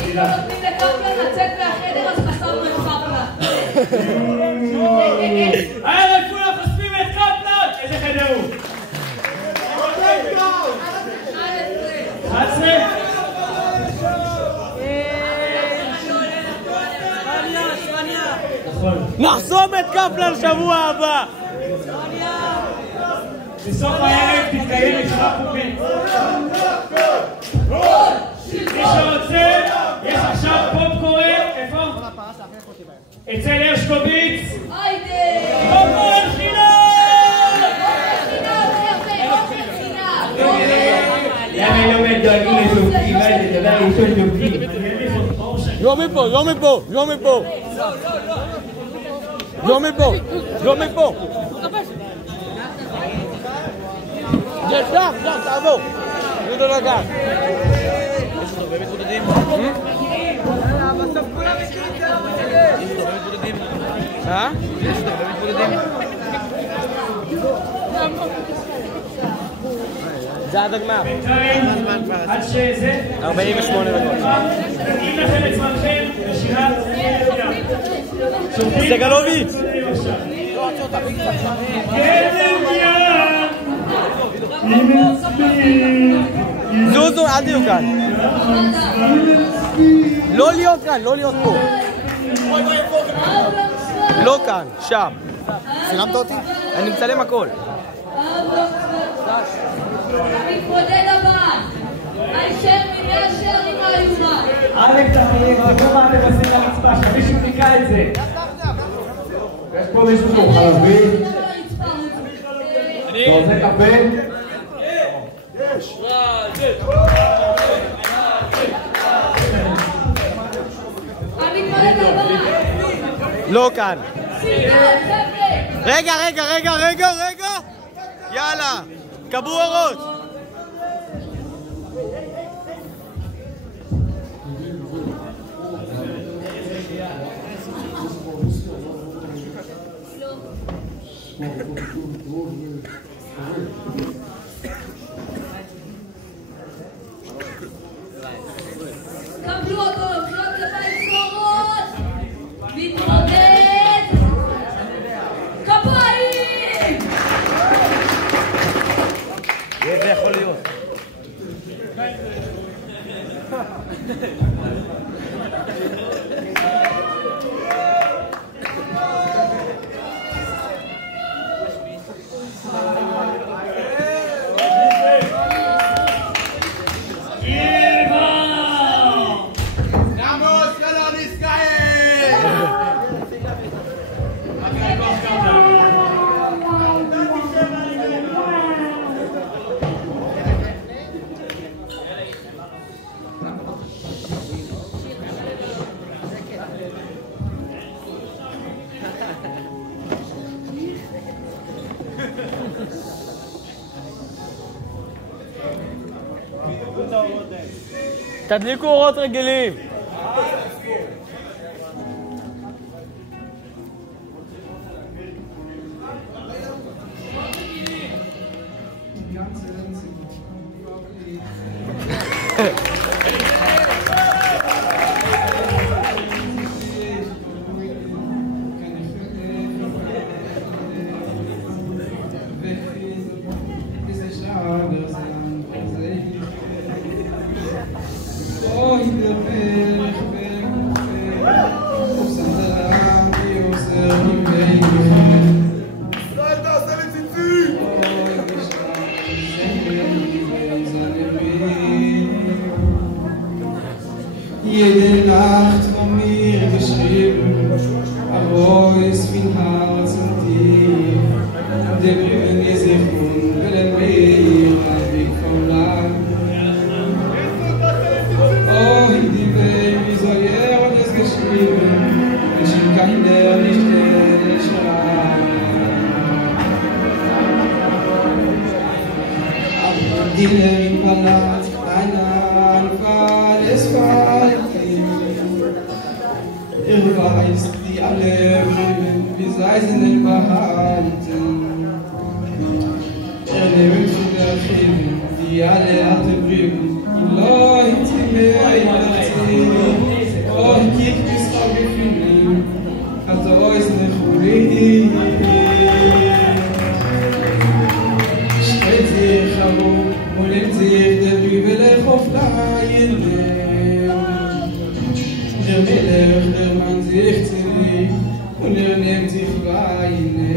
אם לא נותנים לקפלן לצאת מהחדר אז חסרנו את קפלן. הערב כולם חושפים את קפלן! איזה חדר הוא? 11? נחסום את קפלן שבוע הבא! בסוף הערב תתקיים ישיבה פומבית. מי שרוצה, יש עכשיו פופקורן, איפה? אצל הרשקוביץ. פופקורן חינם! למה לא דואגים לשופטים? מה זה דבר ראשון שופטים? לא מפה, לא מפה, לא מפה! לא מפה, לא מפה! שם, תעבור! יהודו לגן! יש אותו באמת בודדים? בסוף כולם השקיעים את זה לא מצלם! יש אותו באמת בודדים? יש אותו באמת בודדים? זה עד הגמר. עד שזה? 48 דקות. תגיד לכם את זמנכם בשירת סגלוביץ'! זוזו, אל תהיו כאן. לא להיות כאן, לא להיות פה. לא כאן, שם. צילמת אותי? אני מצלם הכל. המתמודד הבא, הישר מיני השערים האיומה. אלף תחליט, תראו מה אתם עושים לרצפה, שמישהו ניקה את זה. יש פה מישהו שהוא חלבי? אתה רוצה קפה? יש! המתמודד הבא. לא כאן. רגע! יאללה! קבו אורות! קבלו אותו, מחיאות כפיים צרורות! מתמודד! כפיים! איך זה יכול להיות? תדליקו אורות רגילים. Jede Nacht von mir geschrieben, aber es viel Herz und tief. Der Brücken ist sich und will mir ein Weg vom Land. Oh, die Baby soll ihr alles geschrieben, ich kann der nicht schreiben. Aber die Lehrerin Palast, ein Anfall, es war. Weißt, die alle Brücken, wie sei sie denn behalten? Nimmt von der Schiebe, die alle harte Brücken, die Leute mehr erzählen. Oh, kiek bis auf die Finger, hat euch nicht ruhig. Stellt sich herum und nimmt sich der Bübelech auf Laien. Der Melech, der Mann sich zurück und nimmt sich Weine.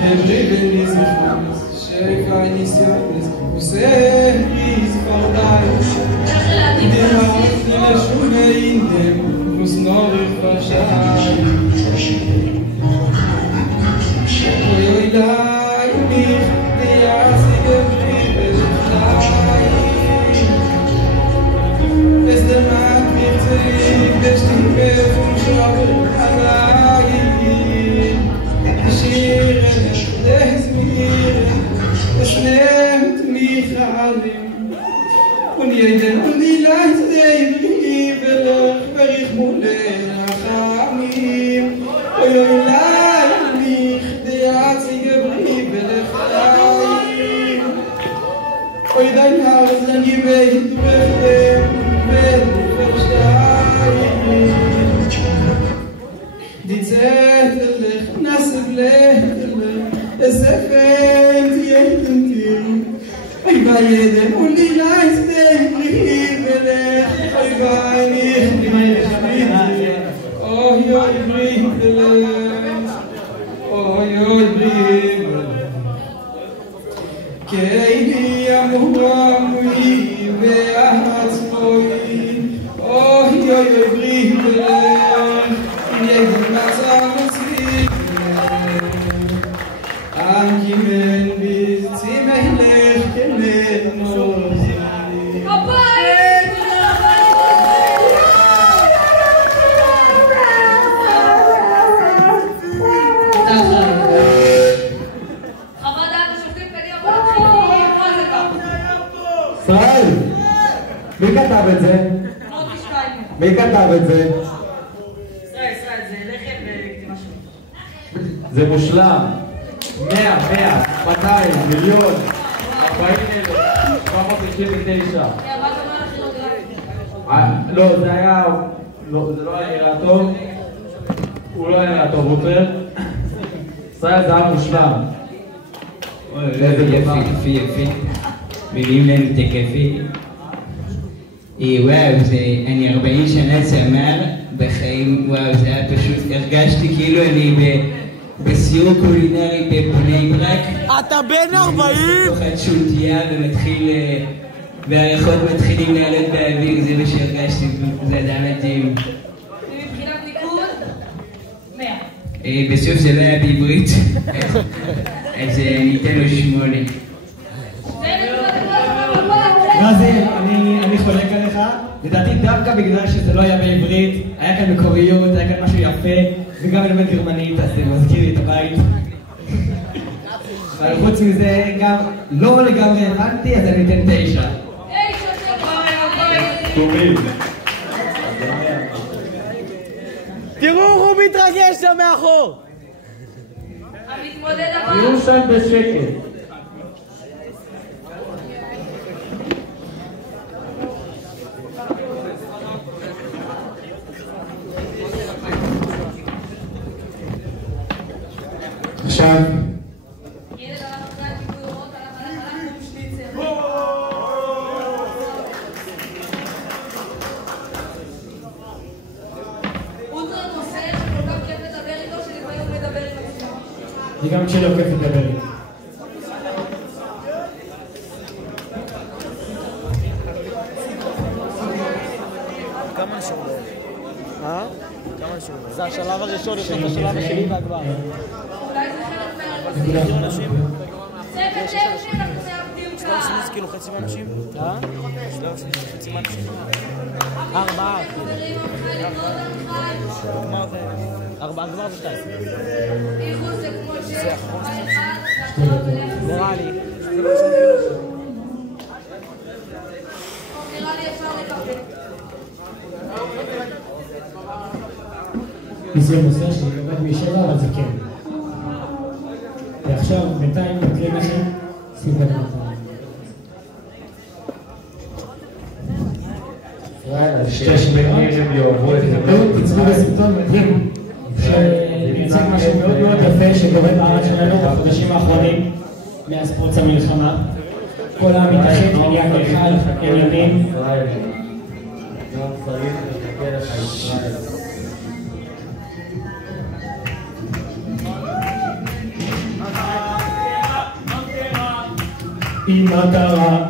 Der Brücken ist sich aus, Schäfer ist Johannes, Hussein ist vorbei. Der Haus in der Schule in dem, muss noch verschauen. Oi, oi, leid mich, die einzige Brücken klein. Bis der Mann wird zurück, der Stimme vom Schlauch allein. Es nimmt mich alle und jeden und die Leute, die liebe, wer ich mulle nach Amim. Oi, oi, leid mich, die einzige Briefe leid. Oi, dein Haus, dein Gebet, du wenn du verstehst. Die Zettel, nasse Blätter, es erfällt jeden Tier. Oi, bei jedem und die Leiste, Briefe, oi, bei mir, die meine Briefe. Oi, oi, Briefe, oi, oi, Briefe. Keini amurami, ve'atzmoi. Oi, oi, oi, Briefe, jeden Matzah mitzvih. Angemen bis ziemlich lecht nur sie. חוות דעת השופטים קדימה, בוא נתחיל, מה זה כך? ישראל, מי כתב את זה? מי כתב את זה? ישראל, זה לחם וכתיבה שלו. זה מושלם. 100, 200, מיליון, 40,000, 799. לא, זה היה... זה לא היה נראה טוב. הוא לא היה נראה טוב, רוטר. ישראל זה היה מושלם. יפי. מביאים לנו תקפי. וואו, אני 40 שנה צמר בחיים, וואו, זה היה פשוט, הרגשתי כאילו אני בסיור קולינרי בפני ברק. אתה בן 40? תאכל שולטייה ומתחיל, והריחות מתחילים לעלות באוויר, זה מה שהרגשתי, זה היה מדהים. מבחינת ניקוד, 100. בסוף זה לא היה בעברית, אז ניתן לו 8. רזי, אני חולק עליך. לדעתי דווקא בגלל שזה לא היה בעברית, היה כאן מקוריות, היה כאן משהו יפה, וגם אני לומד גרמנית, אז זה מזכיר לי את הבית. אבל חוץ מזה, גם לא לגמרי הבנתי, אז אני אתן 9. טובים. תראו, הוא מתרגש שם מאחור. המתמודד הבא. תראו שם בשקט. עכשיו ילד הלך אחרי הכיבוי אורות, הלך עם שניצל. אולטרה נושא שכל כך כיף לדבר איתו, שלפעמים הוא מדבר עם עצמו. זה גם כשלא כיף לדבר איתו. כמה נשארו? כמה נשארו? זה השלב הראשון, יש את השלב השני והגבר. אולי זה חלק מהאנשים. צוות שני אנחנו מאבדים כאן. שלב שני זה כאילו חצי מהאנשים? שלב שני זה חצי מהאנשים? 4. הגמר זה 2. איחוד זה כמו זה אחרון. נראה לי. נראה לי אפשר לקבל. זה נושא שאני עובד משבע, אבל זה כן. ועכשיו, בינתיים נקריא לכם סיבת מטרה. שתי שמרים יאהבו את זה. תצפו בסרטון מדהים שמייצג משהו מאוד מאוד יפה שקורה בארץ שלנו בחודשים האחרונים מאז פרוץ המלחמה. כל העם מתאחד עניין אחד, עניינים. גם צריך לחכה לך ישראל. עם מטרה.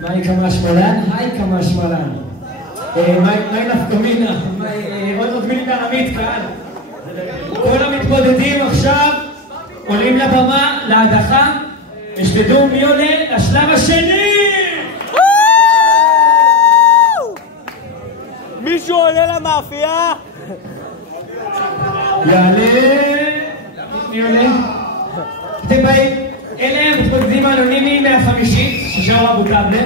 מהי כמה שמאלן? היי כמה שמאלן. מהי נפקמינה? עוד מילים בארמית כאן. כל המתמודדים עכשיו עולים לבמה להדחה. ושתדעו מי עולה לשלב השני! מישהו עולה למאפייה? יעלה... מי עולה? אתם באים, אלה המתמודדים האנונימיים מהחמישית, ששאר אבו טאבלה.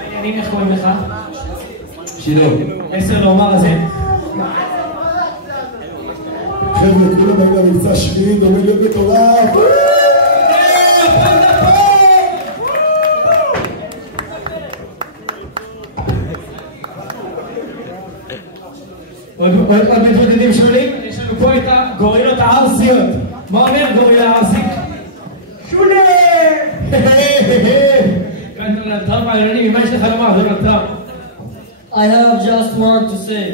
העניינים, איך קוראים לך? שידור. 10 לאומר הזה. חבר'ה, כולם באים למבצע שביעי, דומה להיות מטורף. עוד מתמודדים שואלים, יש לנו פה את הגורילות הערסיות. מה אומר גורילה הערסית? שולה! כאן דונלד טראמפ העניינים, מה יש לך לומר, דונלד טראמפ? I have just one to say.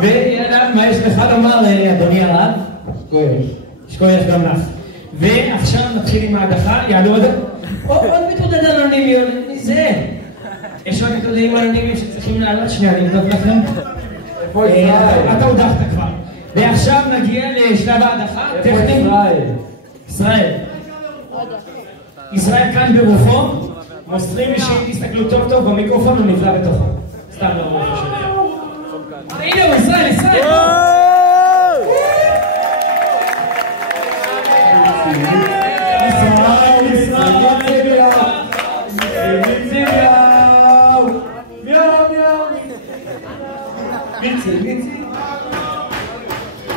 ויאללה, מה יש לך לומר, אדוני הרב? שכוייך גם לך. ועכשיו נתחיל עם ההדחה, יעלו עוד מתמודד אנונימי, מי זה? יש עוד מתמודדים אנונימיים שצריכים לעלות שנייה, אני אבדוק לכם. אתה הודחת כבר. ועכשיו נגיע לשלב ההדחה. איפה ישראל? ישראל. ישראל כאן ברוחו. מוסרים לי שאם תסתכלו טוב טוב במיקרופון הוא נבלע בתוכו. סתם לא רואה חושב. הנה הוא, ישראל, ישראל!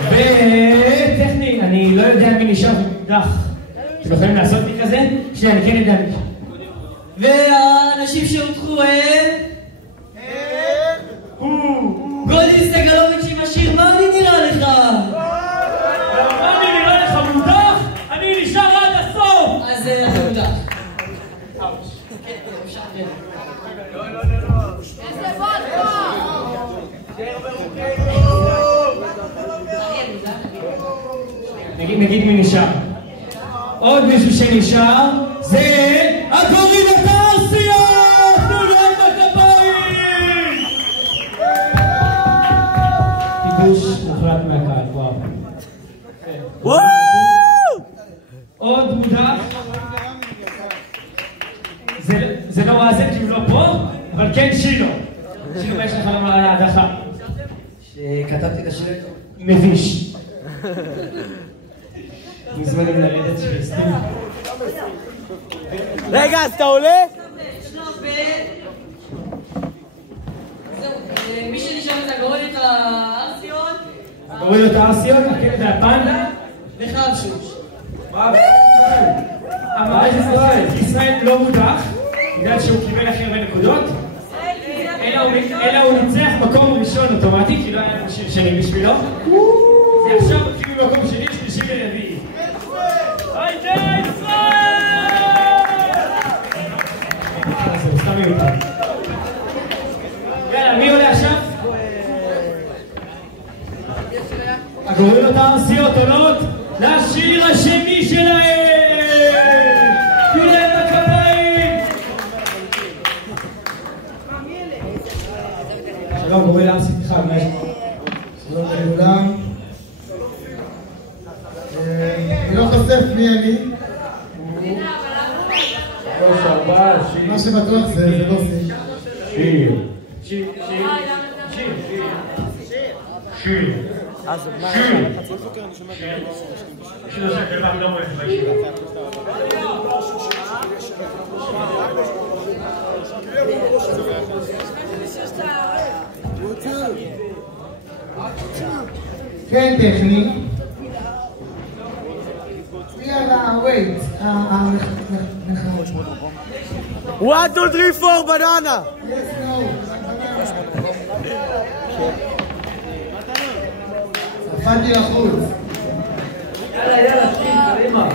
וטכני, אני לא יודע מי נשאר ומודח. אתם יכולים לעשות לי כזה? שנייה, אני כן יודע מי. והאנשים שהודחו גולדי סגלוביץ' עם השיר מה אני נראה לך? מה אני נראה לך מודח? אני נשאר עד הסוף! אז אתה מודח. איזה וודקה! נגיד מי נשאר. עוד מישהו שנשאר זה הגורילות הערסיות! תנו להם בכפיים! פוש מוחלט מהקהל, וואו. עוד מודח. זה לא מאזן כי הוא לא פה, אבל כן שינו. שינו, מה יש לך לומר על ההדחה? שכתבתי את השיר מביש. מוזמנים לרדת שהסתים. רגע, אז אתה עולה? מי שנשאר את הגורלת הארסיון. הגורלת הארסיון, הקטע והפנדה. וחבשוש. המערכת ישראל לא מודח, בגלל שהוא קיבל הכי הרבה נקודות, אלא הוא ניצח מקום ראשון אוטומטי, כי לא היה לנו שיר שני בשבילו. ועכשיו הוא קיבל מקום שני, שלישי ורביעי. היידה ישראל! זהו, סתם מיותר. יאללה, מי עולה עכשיו? הגורלות הארסיות עולות לשיר השני שלהם! תהיו להם בכפיים! שלום, גורל ארסית אחד, מה יש? שלום לכולם. אני לא חושף מי אני. מה שבטוח זה לא זה. שיר. שיר. אז זה במה חצי סוכר, אני שומע שיר של דבר לא רואה בישיבה. כן, טכני. יאללה, wait. 1, 2, 3, 4, בננה! צפנתי לחוץ. יאללה, קדימה.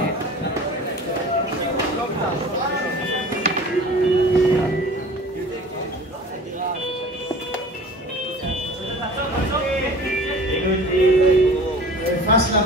פשלה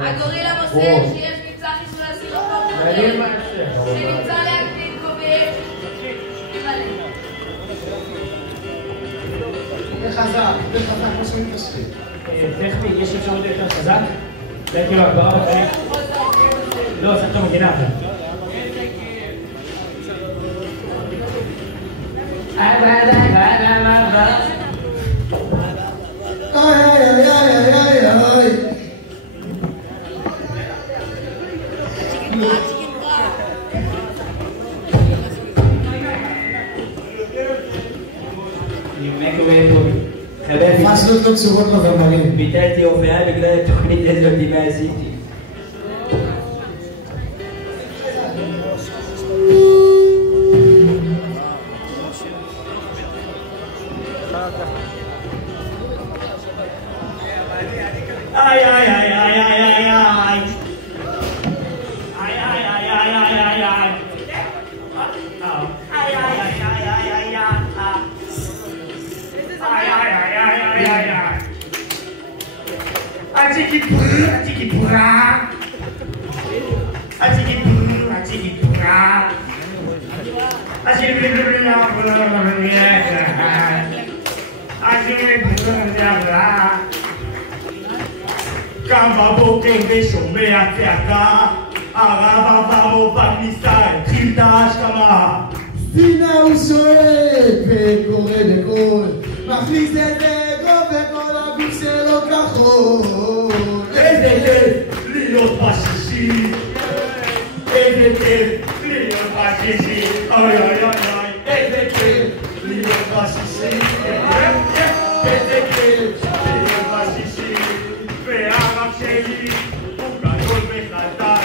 הגורילה מוסר שיש מבצע חיסול הסילופות שנמצא ליד פינקוביץ' זה חזק, כמו שהוא מתפשט. טכני, יש אפשרות יותר חזק? זה כאילו הגברה בפנים? לא, צריך את המגינה. פשלות לא קשורות לזמרים. ביטלתי הופעה בגלל התוכנית הזאת מה עשיתי. איי איי איי איי איי איי איי קם בבוקר ושומע צעקה, הרב עברו בכניסה, התחיל את ההשכמה. סינה הוא שואל, וקורא בקול, מכניס את אגו וכל הגוף שלו כחול. איזה כיף להיות בשישי, איזה כיף להיות בשישי, אוי אוי אוי אוי, איזה כיף להיות בשישי, איזה כיף להיות בשישי. והרב שלי הוא גדול וחזק,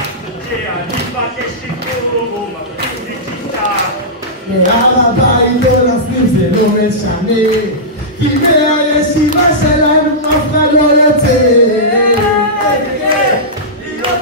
שאני מבקש שיקור הוא מקריב לי שיטה. מהר הבית לא נסביר זה לא משנה, כי מהישיבה שלנו אף אחד לא יוצא. איזה כיף להיות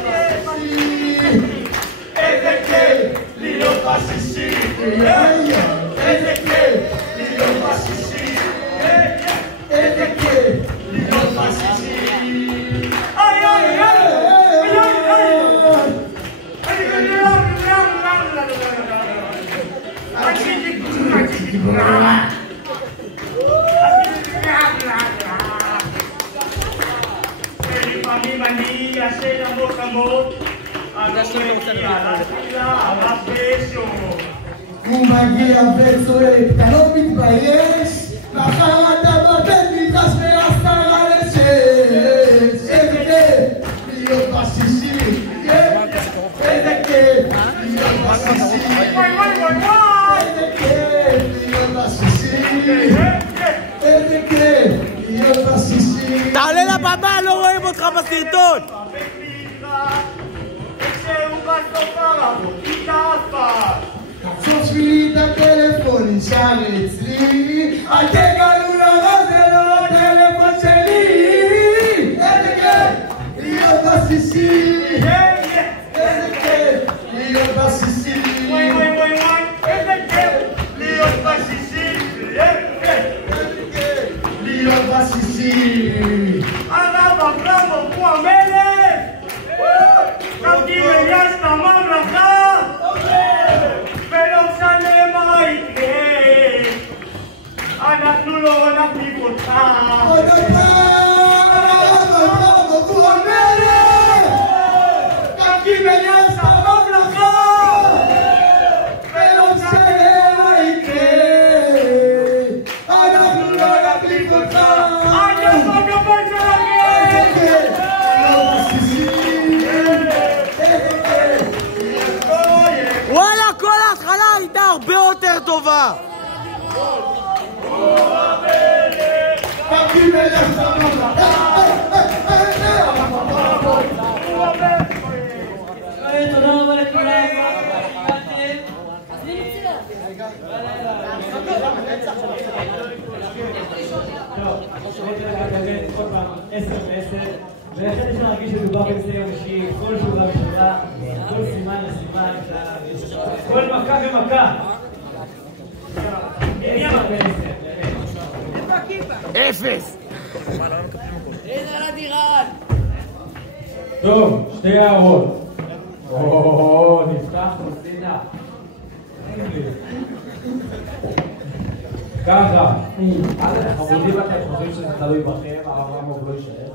לפעמים אני ישן עמוק עמוק, אבל הוא מגיע לתפילה בפשו. הוא מגיע וצועק, אתה לא מתבייש? מחר אתה בבית מדרש בעשרה לשש. איזה כיף להיות בשישי, איזה כיף להיות בשישי, איזה כיף להיות בשישי, איזה כיף להיות בשישי. תעלה לבמה, לא רואים אותך בסרטון. תחשוב שבילי את הטלפון, נשאר אצלי, אל תגלו לרע, זה לא הטלפון שלי. איזה כיף להיות בשישי, איזה כיף להיות בשישי, איזה כיף להיות בשישי, איזה כיף להיות בשישי. הרב אברהם הוא המלך, גם קיבל יש את הממלכה, ולא משנה מה יקרה, אנחנו לא נחליף אותך. עוד הפעם, הרב אברהם הוא המלך, גם קיבל יש את הממלכה, ולא משנה מה יקרה, אנחנו לא נחליף אותך. וואלה, כל ההתחלה הייתה הרבה יותר טובה. תודה רבה לכולם. ולכן יש להרגיש שמדובר בנושא אנושי, כל שורה ושורה, כל סימן לסימן, כל מכה ומכה. אפס. אין על הדירן. טוב, שתי הערות. נפתח נסינה. ככה, חמודים אתם חושבים שזה תלוי בכם, הרמב"ם לא יישאר.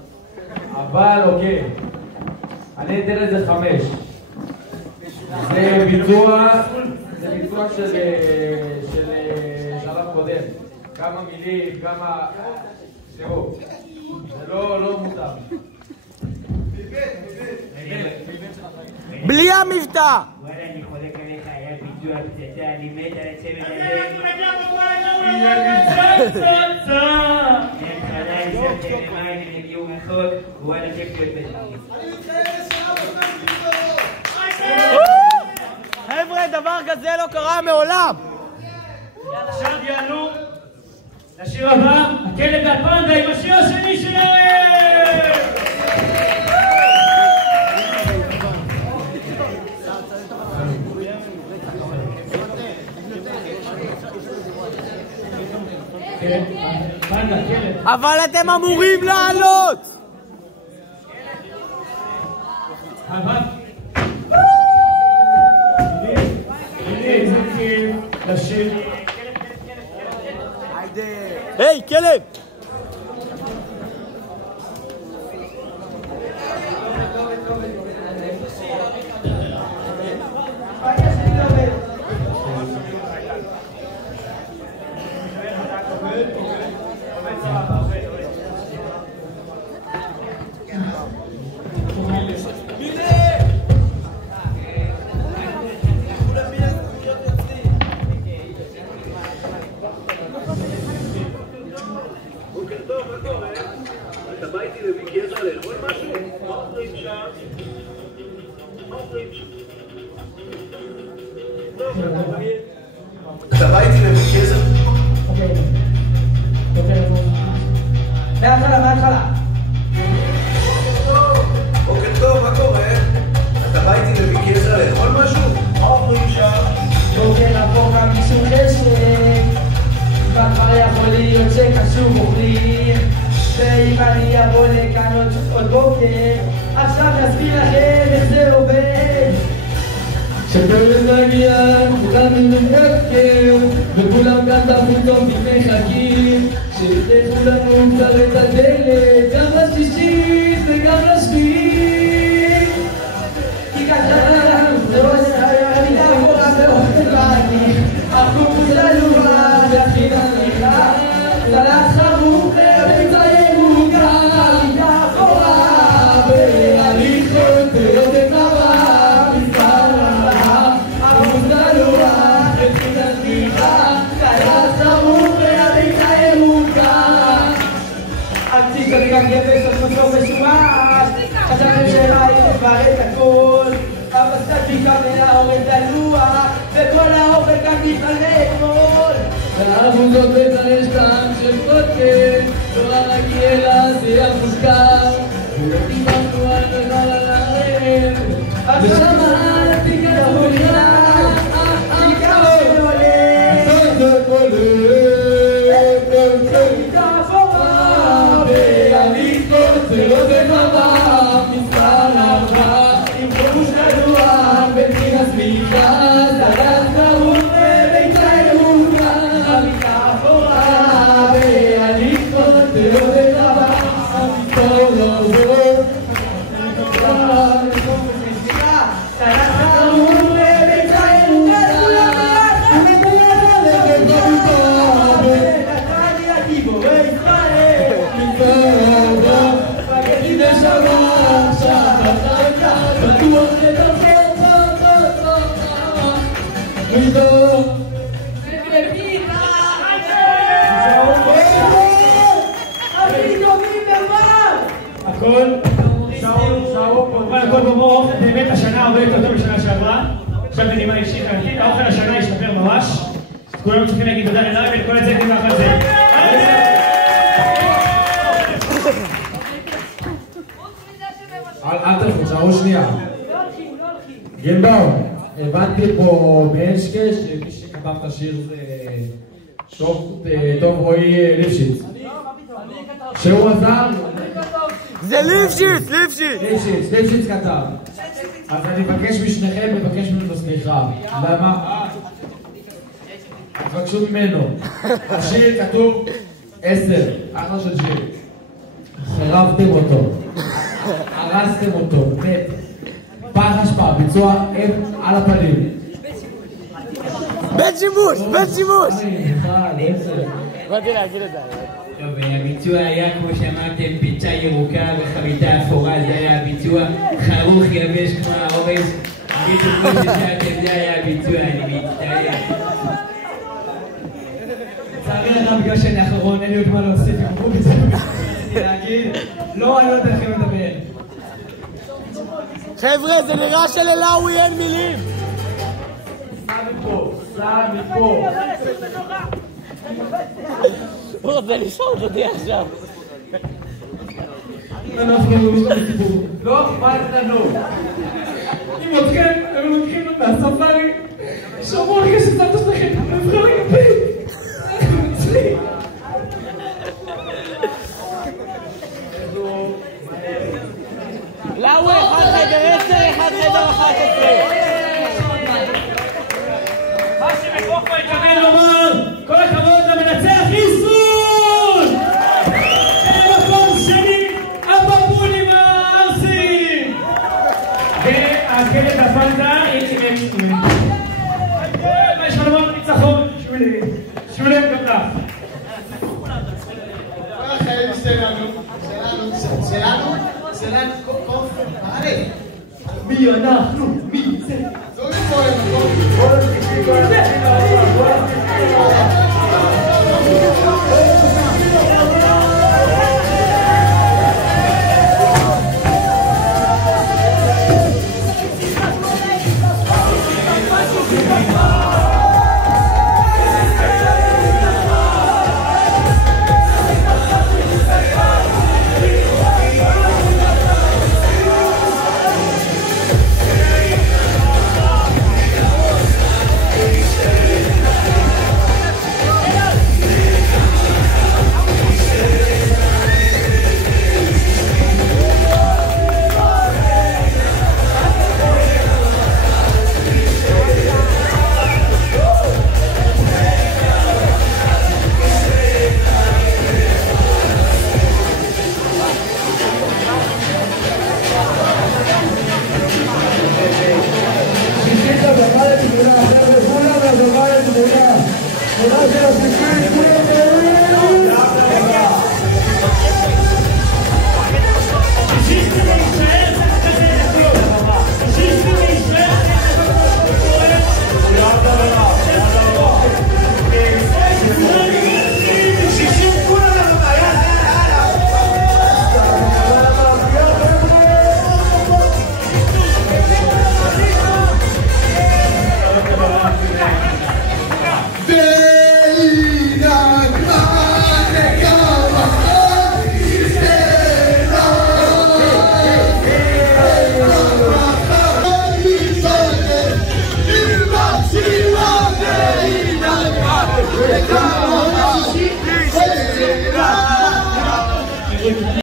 אבל אוקיי, אני אתן לזה 5. זה ביצוע של שלב קודם. כמה מילים, כמה... זהו, זה לא מותר. בלי המבטא. וואלה, אני חולק עליך, היה ביצוע פצצה, אני מת על הצוות הזה. הם חלאי, שמתם למים, הם הגיעו רחוק, וואלה, כיף להיות בזה. חבר'ה, דבר כזה לא קרה מעולם. עכשיו יעלו לשיר הבא, הכלב והפנדה עם השיר השני שלהם! אבל אתם אמורים לעלות! היי, כלב! אתה בא איתי לביא גזר? מההתחלה. בוקר טוב, מה קורה? אתה בא איתי לביא גזר לאכול משהו? מה אוכלים שם? בוקר הבוקר מישהו חשק, כבר יכול להיות שקשור אוכלים, ואם אני אבוא לכאן עוד בוקר, עכשיו נסביר לכם איך זה עובד. כשפרס מגיע, כולם מבקר, וכולם כאן בחוצות מחכים שיפתחו לנו כבר את הדלת גם לשישית וגם לשביעית כי קטנה לנו אני תעבור באופן בעני החוץ ללומה והכין הליכה סלט חרוך וביצה ירוקה היא תעבורה בהליכות ועוד קרה מספר רבה החוץ ללומה והכין הליכה סלט חרוך וביצה ירוקה ארצי כרגע גבש על מסור משומש חשבתם שראיתם כבר את הכל אבל סטטיקה מהאור את הלוח וכל האור וכאן מתחלק כל ואנחנו זאת בצלש טעם של קוטן לא הרגיל הזה המוזכר ולא דיברנו על דבר על הרב ושמעתי כאן עבודה תיקה שעולה תעבורה והליכות זה לא דחבה מספר ארבע עם חוש לדוח בצין הסביבה זלת חרוך וביצה ירוקה מתעבורה והליכות זה לא דחבה מספר ארבע הכל במוח, באמת השנה הרבה יותר טוב משנה שעברה. עכשיו בנימה אישית אמיתית, האוכל השנה השתפר ממש. כולנו צריכים להגיד תודה לנאי ולכל את זה נמח על זה. אל תלכו, שערו שנייה. גלבאום, הבנתי פה באנשקה שמי שכתב את השיר זה טוב רועי ליפשיץ. שהוא עזר? זה ליפשיץ, ליפשיץ! ליפשיץ כתב. אז אני מבקש משניכם, מבקש ממנו סליחה. למה? תבקשו ממנו. השיר כתוב 10, אחלה של שיר. חרבתם אותו. הרסתם אותו, באמת. פח השפעה, ביצוע על הפנים. בית שימוש, בית שימוש! באתי להגיד את זה. טוב, הביצוע היה, כמו שאמרתם, פיצה ירוקה וחביתה אפורה, זה היה הביצוע. חרוך יבש כמו האורז. בדיוק כמו ששאלתם, זה היה הביצוע, אני מצטער. לצערי הרב, בגלל שאני האחרון, אין לי עוד מה להוסיף, אמרו בזה, רציתי להגיד, לא, אני לא יודע לכם לדבר. חבר'ה, זה נראה שללאווי אין מילים. סע מפה. הוא רוצה לשאול אותי עכשיו. לא אכפת לנו. אם אתכם, הם לוקחים מהספארי, שאמרו לי שסבתא שלכם, הם נבחר לגבי. אנחנו מצליחים. לאווי, 1 חדר 10, 1 חדר 11. מה שמקוף פה יקבל לומר, כל הכבוד למנצח חיסון! במקום שני, הבבונים הארסים! והכלת הפנדה, מה יש לך לומר ניצחון? שולם גדלף. כל החיים שלנו, קוף, מעלה. מי אנחנו? מי זה? זו מפה למקום.